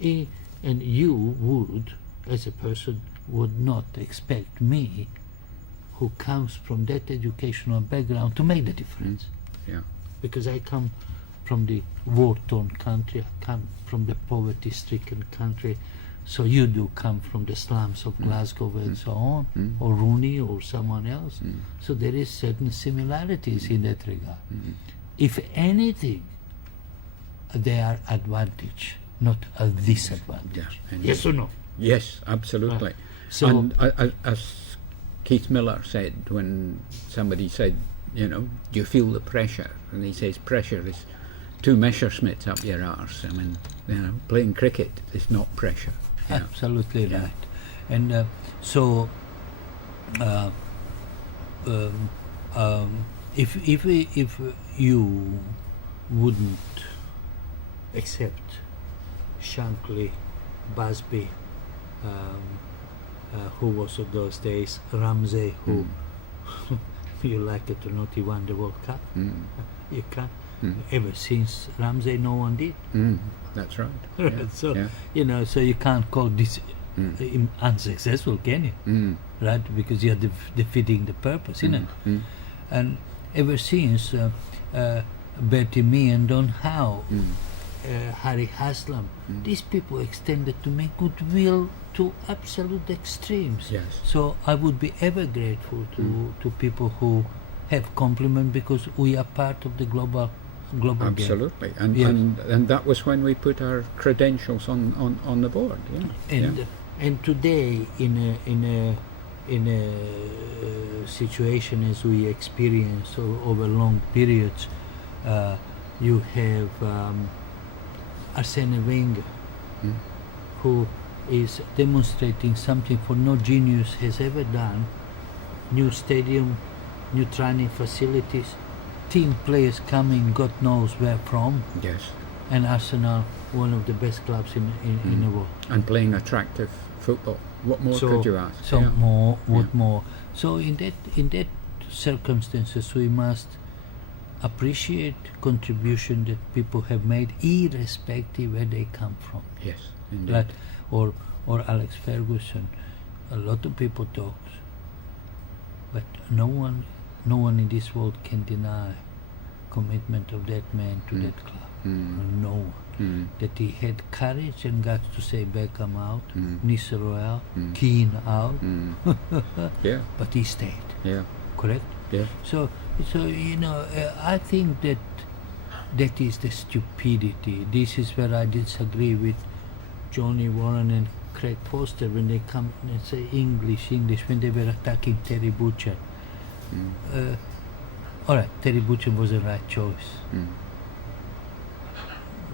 And you would, as a person, would not expect me, who comes from that educational background, to make the difference. Because I come from the war-torn country, I come from the poverty-stricken country, so you do come from the slums of Glasgow and so on, or Rooney or someone else. So there is certain similarities in that regard. If anything, they are advantage, not a disadvantage. Yes or no? Yes, absolutely. So, and as Keith Miller said, when somebody said, do you feel the pressure? And he says, pressure is 2 Messerschmitts up your arse. I mean, playing cricket is not pressure. Absolutely right. And so, if you wouldn't accept Shankly, Busby, who was of those days, Ramsey, who you like it or not, he won the World Cup. You can't. Ever since Ramsey, no one did. That's right. So so you can't call this unsuccessful, can you? Right? Because you're defeating the purpose, isn't it? And ever since Bertie Mee and Don Howe Harry Haslam. These people extended to me goodwill to absolute extremes. Yes. So I would be ever grateful to people who have compliment, because we are part of the global game. Absolutely, and, Yes. and that was when we put our credentials on the board. Yeah. And today, in a situation as we experience over long periods, you have Arsene Wenger, who is demonstrating something for no genius has ever done. New stadium, new training facilities, team players coming God knows where from, Yes, and Arsenal, one of the best clubs in the world. and playing attractive football. What more could you ask? So Yeah. what more? So in that circumstances, we must appreciate contribution that people have made, irrespective where they come from. Yes, indeed. Like, or Alex Ferguson. A lot of people talk, but no one in this world can deny commitment of that man to that club. No one. That he had courage and guts to say Beckham out, Nistelrooy, Keane out, Yeah, but he stayed. yeah, Correct. yeah. So I think that is the stupidity. This is where I disagree with Johnny Warren and Craig Foster when they come and say English when they were attacking Terry Butcher. All right, Terry Butcher was the right choice.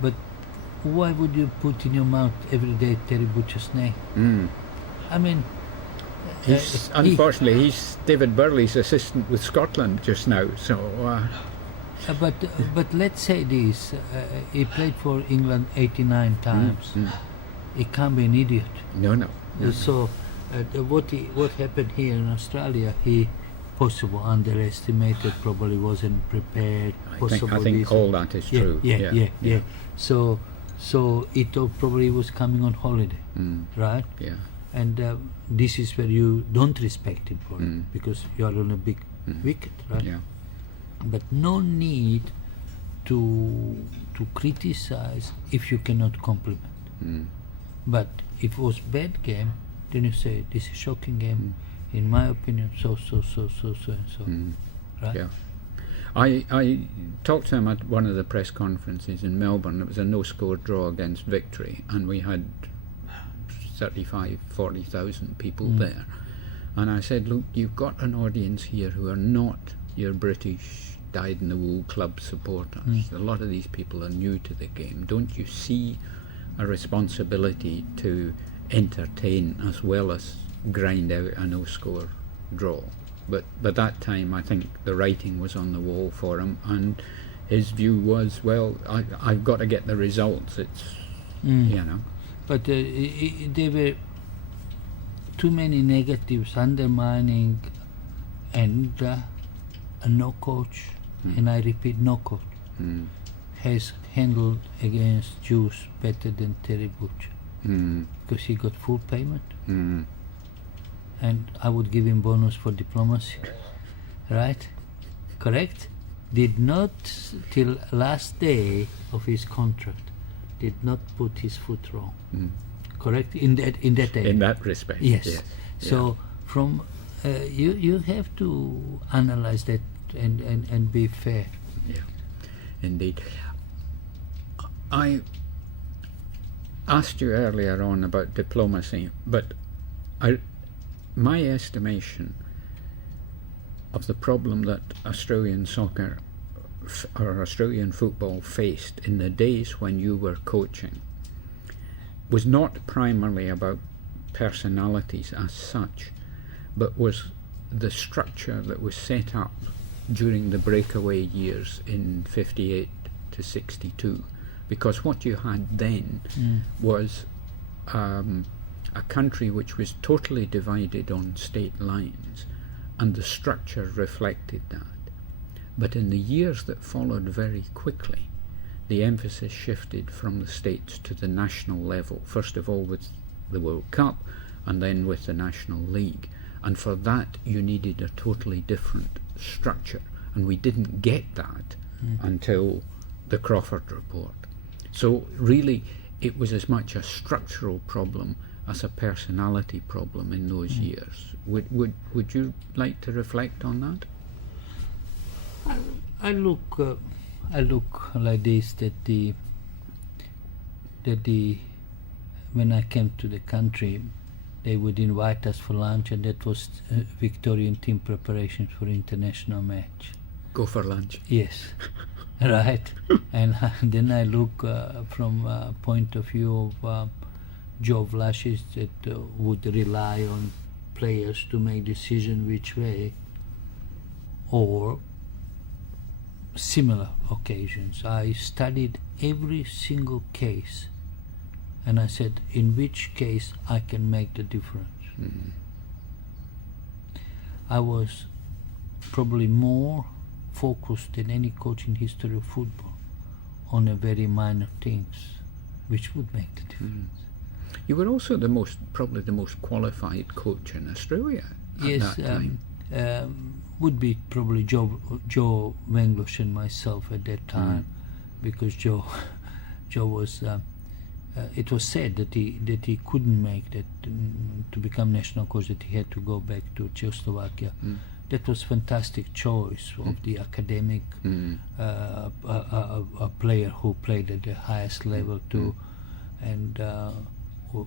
But why would you put in your mouth every day Terry Butcher's name? I mean, Unfortunately, he's David Burley's assistant with Scotland just now. So, but let's say this: he played for England 89 times. He can't be an idiot. no. So, what happened here in Australia? He possible underestimated, probably wasn't prepared. I think all that is true. Yeah. So it all probably was coming on holiday, right? Yeah. And this is where you don't respect him for it, because you are on a big wicket, right? Yeah. But no need to criticize if you cannot compliment. But if it was bad game, then you say this is a shocking game. In my opinion, so and so, right? Yeah. I talked to him at one of the press conferences in Melbourne. It was a no-score draw against Victory, and we had 40,000 people there. And I said, look, you've got an audience here who are not your British dyed-in-the-wool club supporters. A lot of these people are new to the game. Don't you see a responsibility to entertain as well as grind out a no-score draw? But that time, I think the writing was on the wall for him, and his view was, well, I've got to get the results. It's But there were too many negatives undermining, and no coach, and I repeat, no coach has handled against Jews better than Terry Butcher, because he got full payment. And I would give him bonus for diplomacy, right? Correct? Did not, till last day of his contract, did not put his foot wrong. Correct? In that area. in that respect. Yes. So from you have to analyze that and be fair. Yeah, indeed. I asked you earlier on about diplomacy, but my estimation of the problem that Australian soccer or Australian football faced in the days when you were coaching was not primarily about personalities as such, but was the structure that was set up during the breakaway years in 58 to 62. Because what you had then was a country which was totally divided on state lines, and the structure reflected that. But in the years that followed very quickly, the emphasis shifted from the states to the national level, first of all with the World Cup and then with the National League. And for that you needed a totally different structure, and we didn't get that until the Crawford Report. So really, it was as much a structural problem as a personality problem in those years. Would you like to reflect on that? I look like this, that when I came to the country, they would invite us for lunch, and that was Victorian team preparations for international match. Go for lunch. Yes, right. And then I look from a point of view of Joe Vlasic, that would rely on players to make decision which way, or similar occasions. I studied every single case, and I said, in which case I can make the difference. I was probably more focused than any coach in history of football on a very minor things which would make the difference. You were also probably the most qualified coach in Australia at that time. Would be probably Joe Wenglush and myself at that time, because Joe was. It was said that he couldn't make that to become national coach, that he had to go back to Czechoslovakia. That was fantastic choice of the academic, a player who played at the highest level too, and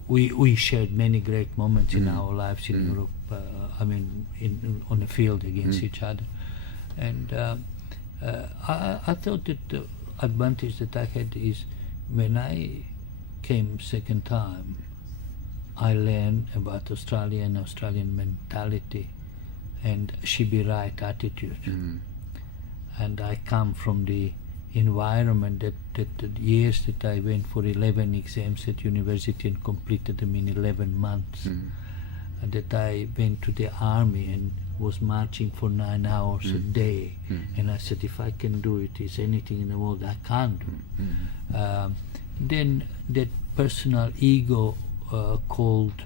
we shared many great moments in our lives in Europe. On the field against each other, and I thought that the advantage that I had is when I came second time, I learned about Australia and Australian mentality and she be right attitude. And I come from the environment that the years that I went for 11 exams at university and completed them in 11 months, and that I went to the army and was marching for 9 hours a day, and I said, if I can do it, is anything in the world I can't do. Then that personal ego called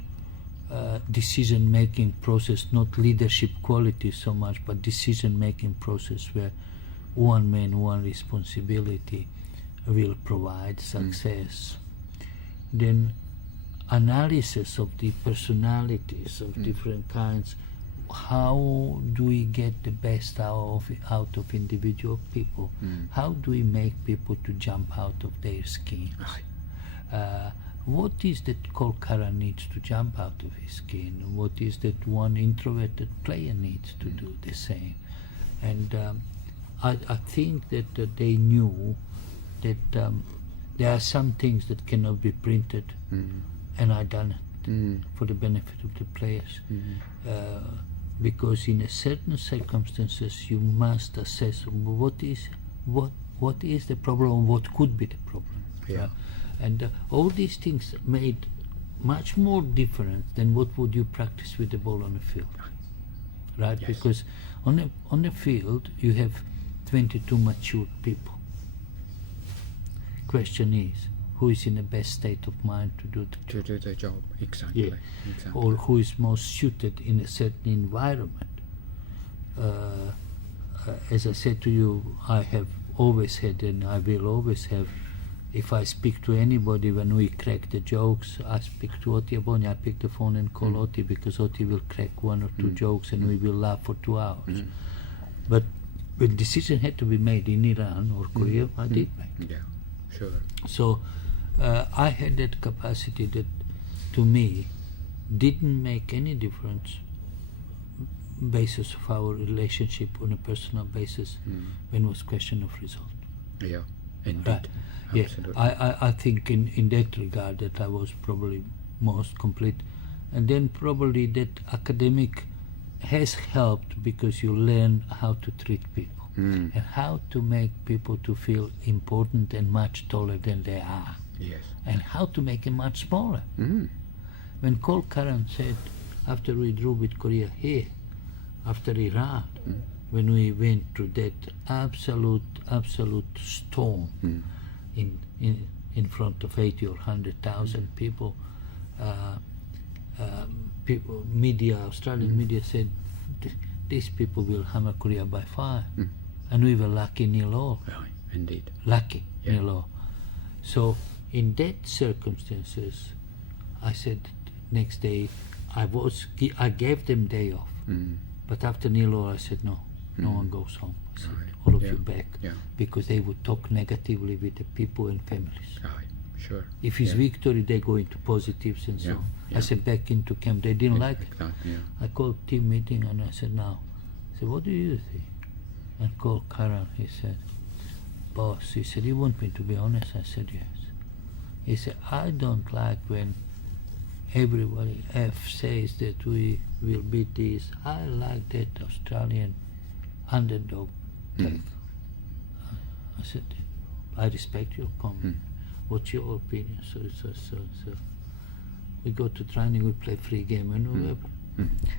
decision-making process, not leadership quality so much, but decision-making process where one man, one responsibility will provide success. Then analysis of the personalities of different kinds. How do we get the best out of individual people? How do we make people to jump out of their skins? What is that Cole Curran needs to jump out of his skin? What is that one introverted player needs to do the same? And I think that they knew that there are some things that cannot be printed, and I done it for the benefit of the players. Because in a certain circumstances you must assess what is the problem, what could be the problem. And all these things made much more difference than what would you practice with the ball on the field, right? Yes. Because on the field you have 22 mature people. Question is, who is in the best state of mind to do the job? Exactly. Or who is most suited in a certain environment. As I said to you, I have always had, and I will always have, if I speak to anybody when we crack the jokes, I speak to Oti Aboni, I pick the phone and call Oti, because Oti will crack one or two jokes and we will laugh for 2 hours. But when decision had to be made in Iran or Korea, I did make it. Yeah, sure. So I had that capacity that, to me, didn't make any difference basis of our relationship on a personal basis when it was question of result. Yeah, indeed. Right. Absolutely. Yeah, I think in that regard that I was probably most complete. And then probably that academic has helped, because you learn how to treat people and how to make people to feel important and much taller than they are. Yes. And how to make them much smaller. When Cole Curran said, after we drew with Korea here, after Iran, when we went through that absolute storm in front of 80 or 100,000 people, media, Australian media said, these people will hammer Korea by fire. And we were lucky nil all. Right, indeed. Lucky nil all. So in that circumstances, I said next day, I gave them day off. But after nil-all, I said no one goes home. I said, Right. all of Yeah. you back, Yeah. because they would talk negatively with the people and families. Aye, sure. If it's Yeah. victory, they go into positives and so Yeah, on. yeah. I said back into camp, they didn't like it. that, yeah. I called team meeting and I said, now, I said, what do you think? And called Karan, he said, boss, he said, you want me to be honest? I said, yes. He said, I don't like when everybody says that we will beat this. I like that Australian underdog take. I said, I respect your comment. What's your opinion? So we go to training, we play free game and whatever.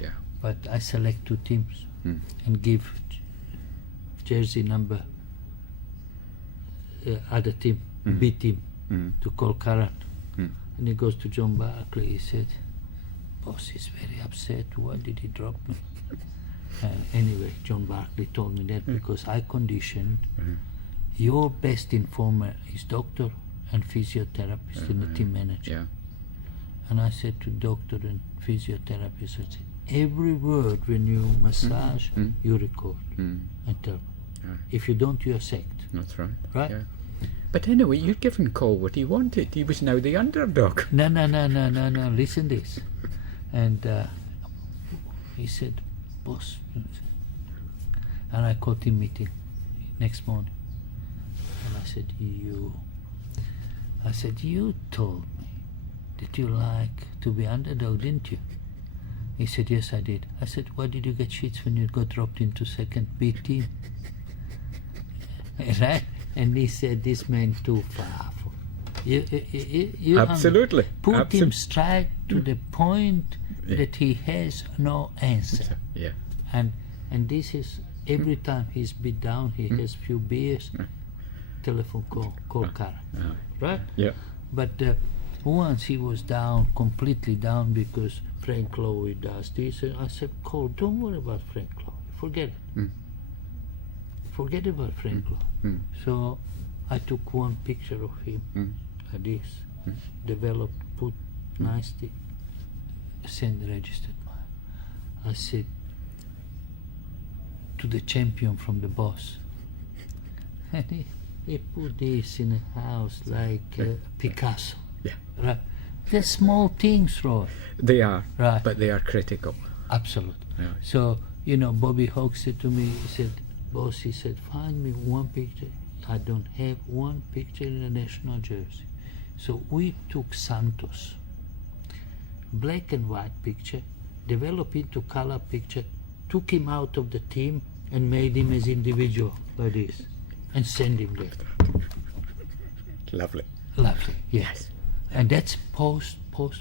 Yeah. But I select two teams and give jersey number other team, B team, to call Karan. And he goes to John Barkley. He said, boss is very upset. Why did he drop me? Anyway, John Barkley told me that because I conditioned your best informer is doctor and physiotherapist and the team manager. Yeah. And I said to doctor and physiotherapist, I said, every word when you massage, you record and tell. Right. If you don't, you are sacked. That's right. Right? Yeah. But anyway, you'd given Cole what he wanted. He was now the underdog. No, listen this. And he said, boss. And I called him meeting next morning. And I said, you told me that you like to be underdog, didn't you? He said, yes, I did. I said, why did you get shits when you got dropped into second B team? Right? And he said, this man too far. You Absolutely. put him straight to the point that he has no answer. Yeah. And this is every time he's been down, he has few beers, telephone call Kara. Right? Yeah. But once he was down, completely down, because Frank Lowy does this. And I said, Cole, don't worry about Frank Lowy. Forget it. Forget about Frank Lowy. So I took one picture of him like this, developed, put nicely, send registered mine. I said to the champion from the boss, and he put this in a house like Picasso. Yeah. Right. They're small things, Roy. They are. Right. But they are critical. Absolutely. Yeah. So, Bobby Hawke said to me, he said, boss, he said, find me one picture. I don't have one picture in a national jersey. So we took Santos, black and white picture, developed into color picture, took him out of the team and made him as individual like this, and send him there. Lovely. Lovely, yes. And that's post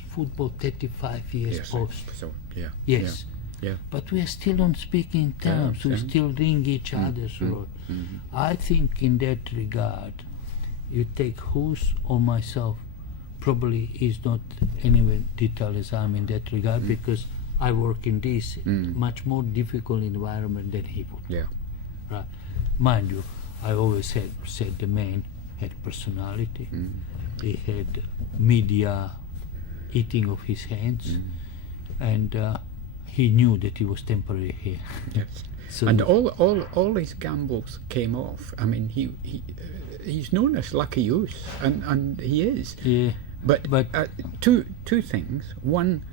football, 35 years Yes. post. So, yeah. Yes. Yeah. But we are still on speaking terms. We still ring each other's road. I think in that regard, you take Hus or myself, probably is not anywhere detailed as I'm in that regard, because I work in this much more difficult environment than he would. Yeah. Right. Mind you, I always said the man had personality. He had media eating of his hands, and he knew that he was temporary here. Yes. So And all his gambles came off. I mean, he's known as Lucky Goose, and he is. yeah, But But- two things. One,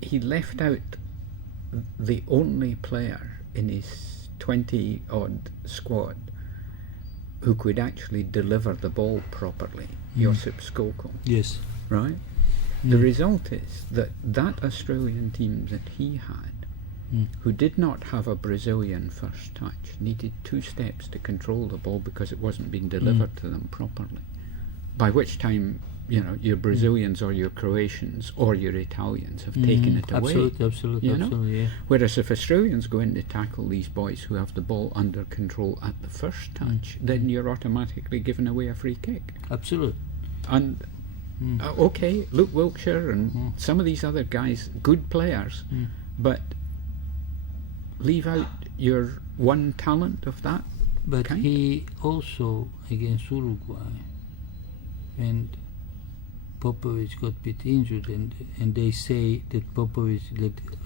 he left out the only player in his 20-odd squad who could actually deliver the ball properly, Josip Skoko, yes, right? The result is that Australian team that he had, who did not have a Brazilian first touch, needed 2 steps to control the ball because it wasn't being delivered to them properly. By which time, your Brazilians or your Croatians or your Italians have taken it away. absolutely, you know? absolutely, yeah. Whereas if Australians go in to tackle these boys who have the ball under control at the first touch, then you're automatically giving away a free kick. Absolutely. And okay, Luke Wilkshire and some of these other guys, good players, but leave out your one talent of that But kind. he also, against Uruguay, when Popovic got a bit injured, and they say that Popovic,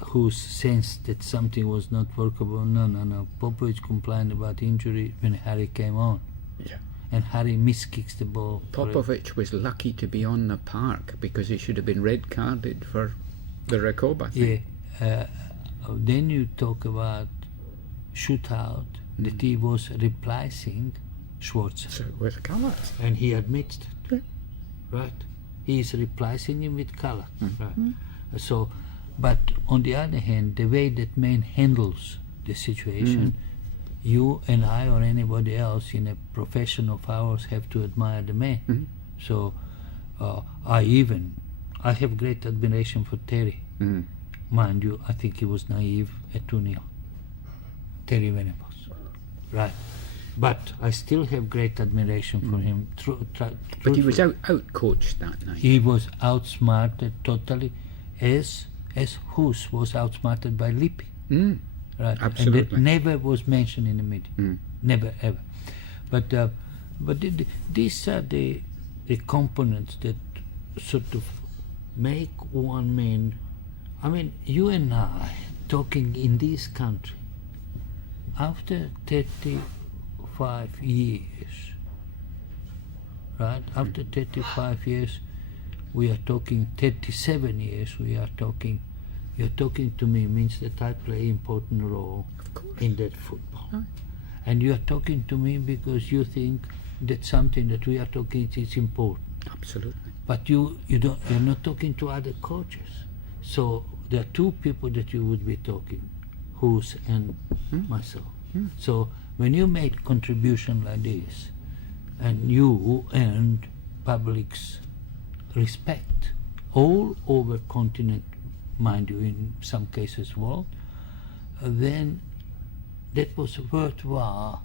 who sensed that something was not workable. No. Popovic complained about injury when Harry came on. Yeah. And Harry miskicks the ball. Popovic was lucky to be on the park because he should have been red carded for the Recoba thing. Yeah. Then you talk about shootout that he was replacing Schwarzer. So with colours. And he admits that. Yeah. Right. He is replacing him with color. Right. So, but on the other hand, the way that man handles the situation, you and I or anybody else in a profession of ours have to admire the man. So I have great admiration for Terry. Mind you, I think he was naive at 2-0. Terry Venables. Right. But I still have great admiration for him. But he was out-coached that night. He was outsmarted totally, as Hoos was outsmarted by Lippi. Right. Absolutely. And that never was mentioned in the media. Never, ever. But these are the components that sort of make one man. I mean, you and I, talking in this country, after 35 years, right? After 35 years, we are talking 37 years, you're talking to me means that I play important role in that football. Right. And you are talking to me because you think that something that we are talking is important. Absolutely. But you're not talking to other coaches. So there are two people that you would be talking, Hoos and myself. So when you make contribution like this, and you earned public's respect all over continent, mind you, in some cases world, then that was worthwhile.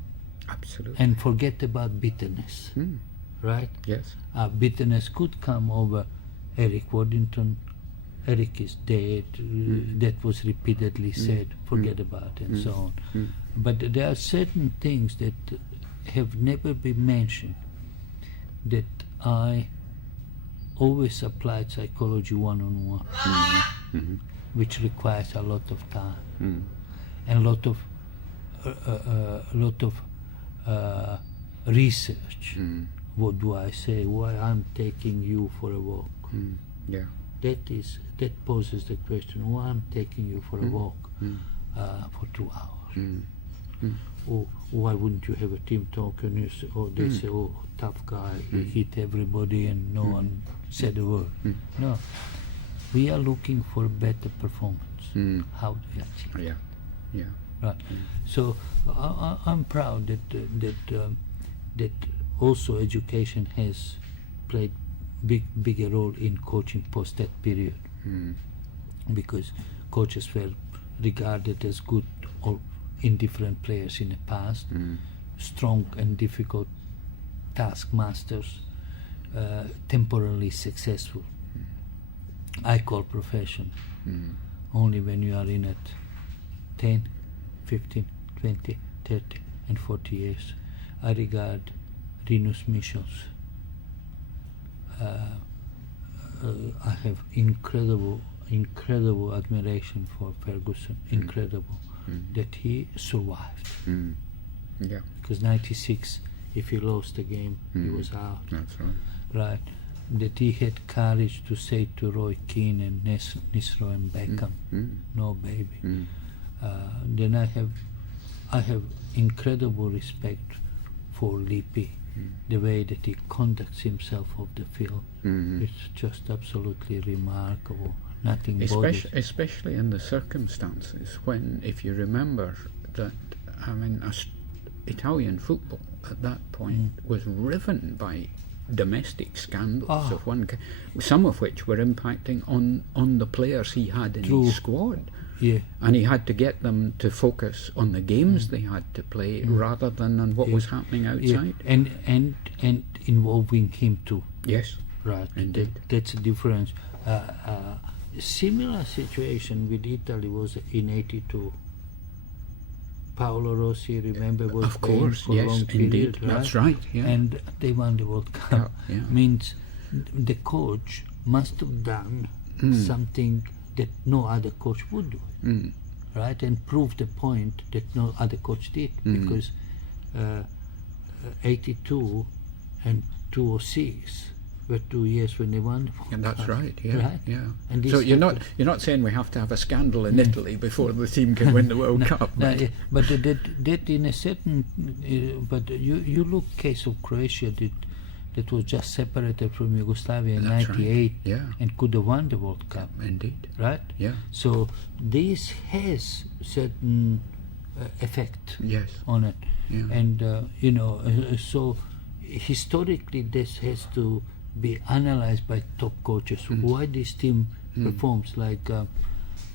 Absolutely. And forget about bitterness, right? Yes. Bitterness could come over Eric Waddington. Eric is dead. That was repeatedly said. Forget about it, and so on. But there are certain things that have never been mentioned that I always applied psychology one-on-one, which requires a lot of time and a lot of research. What do I say? Why I'm taking you for a walk? Yeah. That poses the question. Why I'm taking you for a walk for 2 hours? Or why wouldn't you have a team talk and you say, they say, tough guy, he hit everybody and no one said a word. No, we are looking for better performance. How do we achieve? Yeah. Right. So I'm proud that also education has played bigger role in coaching post that period, because coaches were regarded as good or indifferent players in the past, strong and difficult taskmasters, temporarily successful. I call profession only when you are in it 10, 15, 20, 30 and 40 years. I regard Rinus Michels. I have incredible admiration for Ferguson. Incredible that he survived. Yeah. Because 96, if he lost the game, he was out. That's right. Right. That he had courage to say to Roy Keane and Nisro and Beckham, "No, baby." Then I have incredible respect for Lippi. The way that he conducts himself off the field, it's just absolutely remarkable. Nothing bothers. Especially in the circumstances when, if you remember, that Italian football at that point was riven by domestic scandals of one kind, some of which were impacting on the players he had in his squad. Yeah. And he had to get them to focus on the games they had to play rather than on what was happening outside. And involving him too. Yes. Right. Indeed. That's a difference. Similar situation with Italy was in '82. Paolo Rossi, remember, was Of playing course, for a yes, long indeed. period, That's right, yeah. And they won the World Cup. Yeah. Means the coach must have done something that no other coach would do, right? And prove the point that no other coach did, because 82 and 206 were 2 years when they won the World And that's Cup, right, yeah, right? yeah. And So this you're not saying we have to have a scandal in Italy before the team can win the World Cup. No, but- but that in a certain, but you look case of Croatia that was just separated from Yugoslavia in That's right, '98 yeah. and could have won the World Cup, Indeed. right? Yeah. So this has certain effect Yes. on it, Yeah. and so historically this has to be analyzed by top coaches why this team performs. Like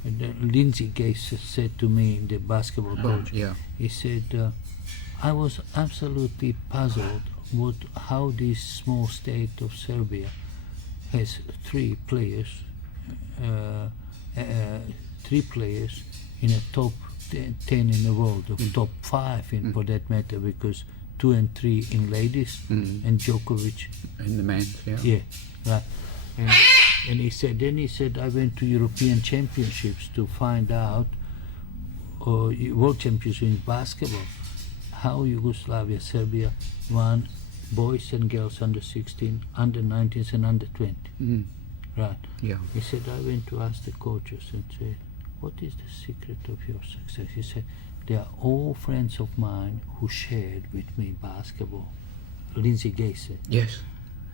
Lindsay Gase said to me, the basketball coach, Yeah. he said, I was absolutely puzzled with how this small state of Serbia has three players in a top 10 in the world, or top 5 in for that matter, because 2 and 3 in ladies and Djokovic. In the men's, yeah. Yeah, right. And he said, I went to European Championships to find out, or World Championships in basketball, how Yugoslavia, Serbia won boys and girls under 16, under 19s and under 20. Right. Yeah. He said, I went to ask the coaches and said, what is the secret of your success? He said, they are all friends of mine who shared with me basketball. Lindsay Gase said. Yes.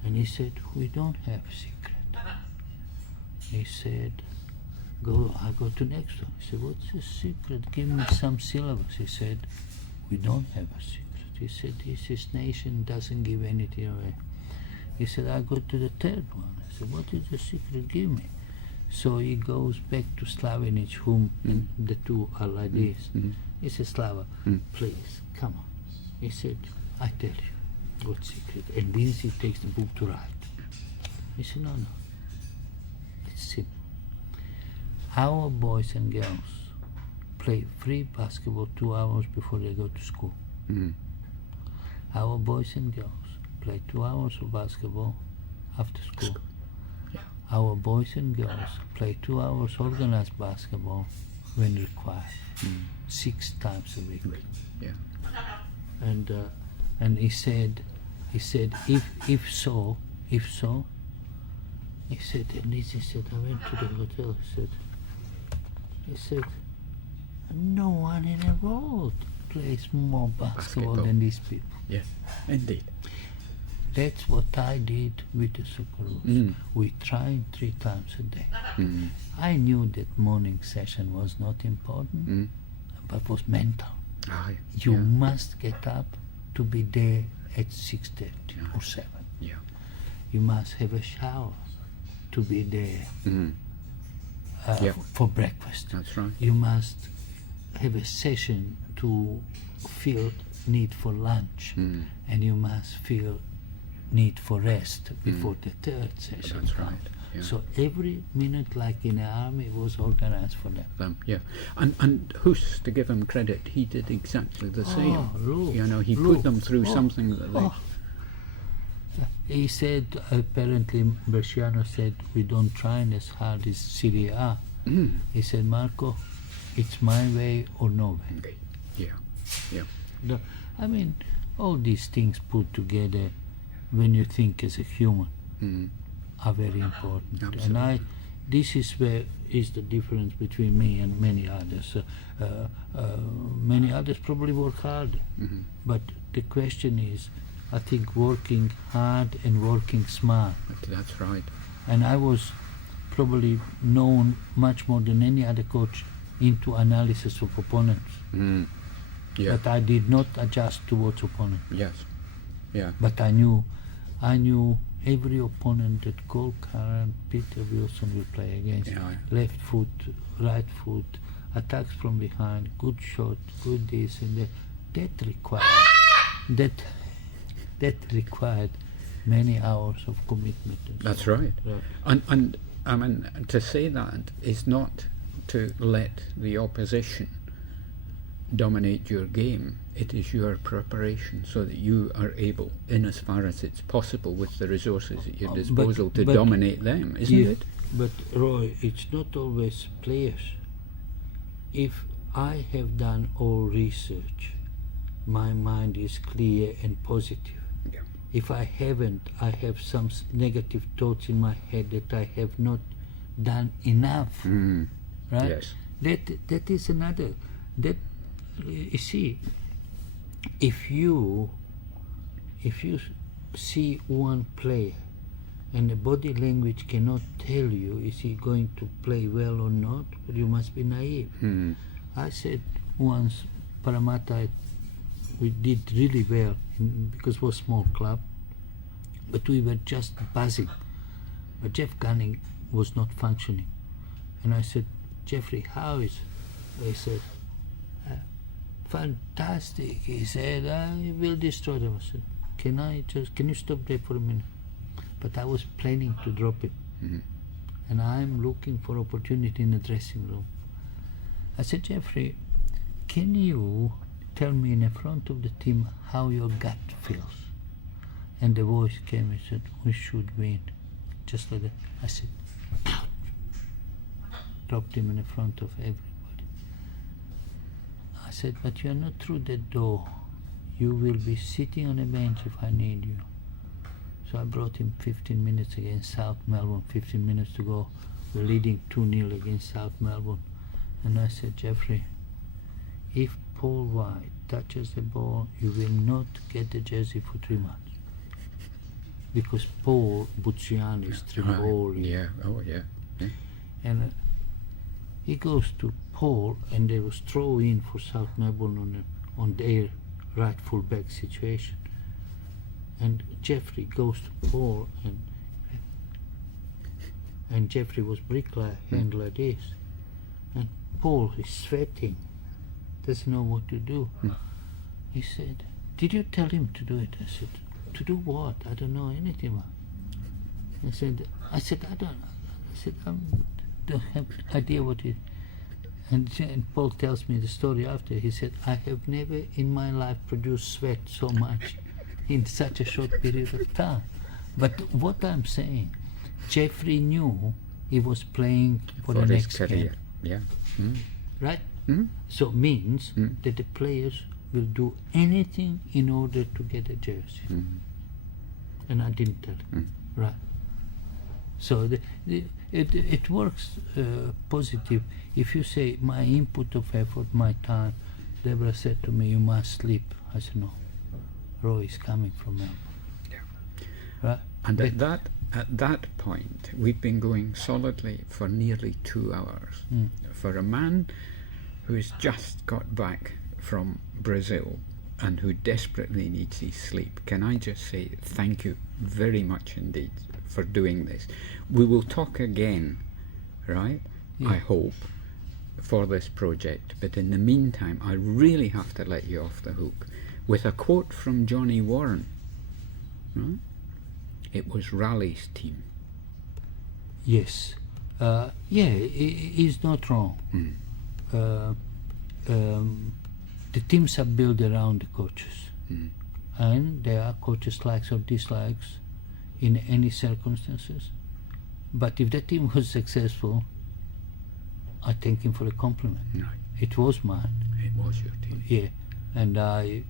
And he said, we don't have a secret. He said, I go to next one. He said, what's the secret? Give me some syllabus. He said, we don't have a secret. He said, this nation doesn't give anything away. He said, I go to the third one. I said, what is the secret? Give me. So he goes back to Slavinic, whom the two are like this. He said, Slava, please, come on. He said, I tell you, what secret? And Lindsay takes the book to write. He said, no, it's simple. Our boys and girls play free basketball 2 hours before they go to school. Our boys and girls play 2 hours of basketball after school. Yeah. Our boys and girls play 2 hours organized basketball when required, 6 times a week. Yeah. And he said, if so, he said, and Lizzie said, I went to the hotel. He said, no one in the world plays more basketball than these people. Yeah. Indeed. That's what I did with the Socceroos. We tried 3 times a day. I knew that morning session was not important, but was mental. You must get up to be there at 6:30 or 7. Yeah. You must have a shower to be there for breakfast. That's right. You must have a session to feel need for lunch, and you must feel need for rest before the third session. That's comes. right. Yeah. So every minute, like in the army, was organized for them. Yeah, and who's to give him credit? He did exactly the same. Look, He put them through something that they. He said, apparently, Bresciano said, we don't train as hard as Serie A. He said, Marco, it's my way or no way. Okay. Yeah, yeah. No, I mean, all these things put together, when you think as a human, are very important. Absolutely. And this is where is the difference between me and many others. Many others probably work harder, but the question is, I think, working hard and working smart. That's right. And I was probably known much more than any other coach into analysis of opponents. Yeah. But I did not adjust towards opponents. Yes. Yeah. But I knew every opponent that Cole Curran, Peter Wilson will play against. Yeah. Left foot, right foot, attacks from behind, good shot, good this and that. That required many hours of commitment. That's right. And I mean, to say that is not to let the opposition dominate your game. It is your preparation so that you are able, in as far as it's possible with the resources at your disposal, to dominate them, isn't it? But Roy, it's not always players. If I have done all research, my mind is clear and positive. Yeah. If I haven't, I have some negative thoughts in my head that I have not done enough. Right? Yes. That is another. That you see, if you see one player and the body language cannot tell you is he going to play well or not, you must be naive. I said once, Parramatta, we did really well because it was a small club, but we were just buzzing. But Jeff Gunning was not functioning. And I said, Jeffrey, how is it? He said, fantastic. He said, I will destroy them. I said, can you stop there for a minute? But I was planning to drop it. And I'm looking for opportunity in the dressing room. I said, Jeffrey, can you tell me in the front of the team how your gut feels? And the voice came and said, we should win. Just like that. I said, out. Dropped him in the front of everybody. I said, but you are not through that door. You will be sitting on a bench if I need you. So I brought him 15 minutes against South Melbourne, 15 minutes to go. We're leading 2-0 against South Melbourne. And I said, Jeffrey, if Paul White touches the ball, you will not get the jersey for 3 months. Because Paul Bucciani is Trivoli. Yeah, oh yeah. And he goes to Paul, and they was throw in for South Melbourne on their right full back situation. And Jeffrey goes to Paul, and Jeffrey was bricklayer, hand like this. And Paul is sweating, doesn't know what to do. He said, did you tell him to do it? I said, to do what? I don't know anything. I said, I don't know. I said, I don't have idea what it. And Paul tells me the story after. He said, I have never in my life produced sweat so much in such a short period of time. But what I'm saying, Jeffrey knew he was playing for the his next career. game. Yeah. Right? So it means that the players will do anything in order to get a jersey. And I didn't tell him. Right. So it works positive. If you say my input of effort, my time, Deborah said to me, you must sleep. I said, no. Roy is coming from Melbourne. Yeah. Right? And at that point, we've been going solidly for nearly 2 hours. For a man who's just got back from Brazil and who desperately needs his sleep, can I just say thank you very much indeed for doing this. We will talk again, right? Yeah. I hope, for this project. But in the meantime, I really have to let you off the hook with a quote from Johnny Warren. Right? It was Raleigh's team. Yes. He's not wrong. The teams are built around the coaches. And there are coaches' likes or dislikes in any circumstances. But if the team was successful, I thank him for the compliment. Right. It was mine. It was your team. Yeah. And I,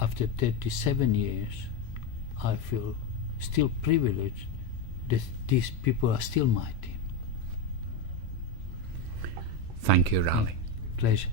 after 37 years, I feel still privileged that these people are still my team. Thank you, Raleigh. Pleasure.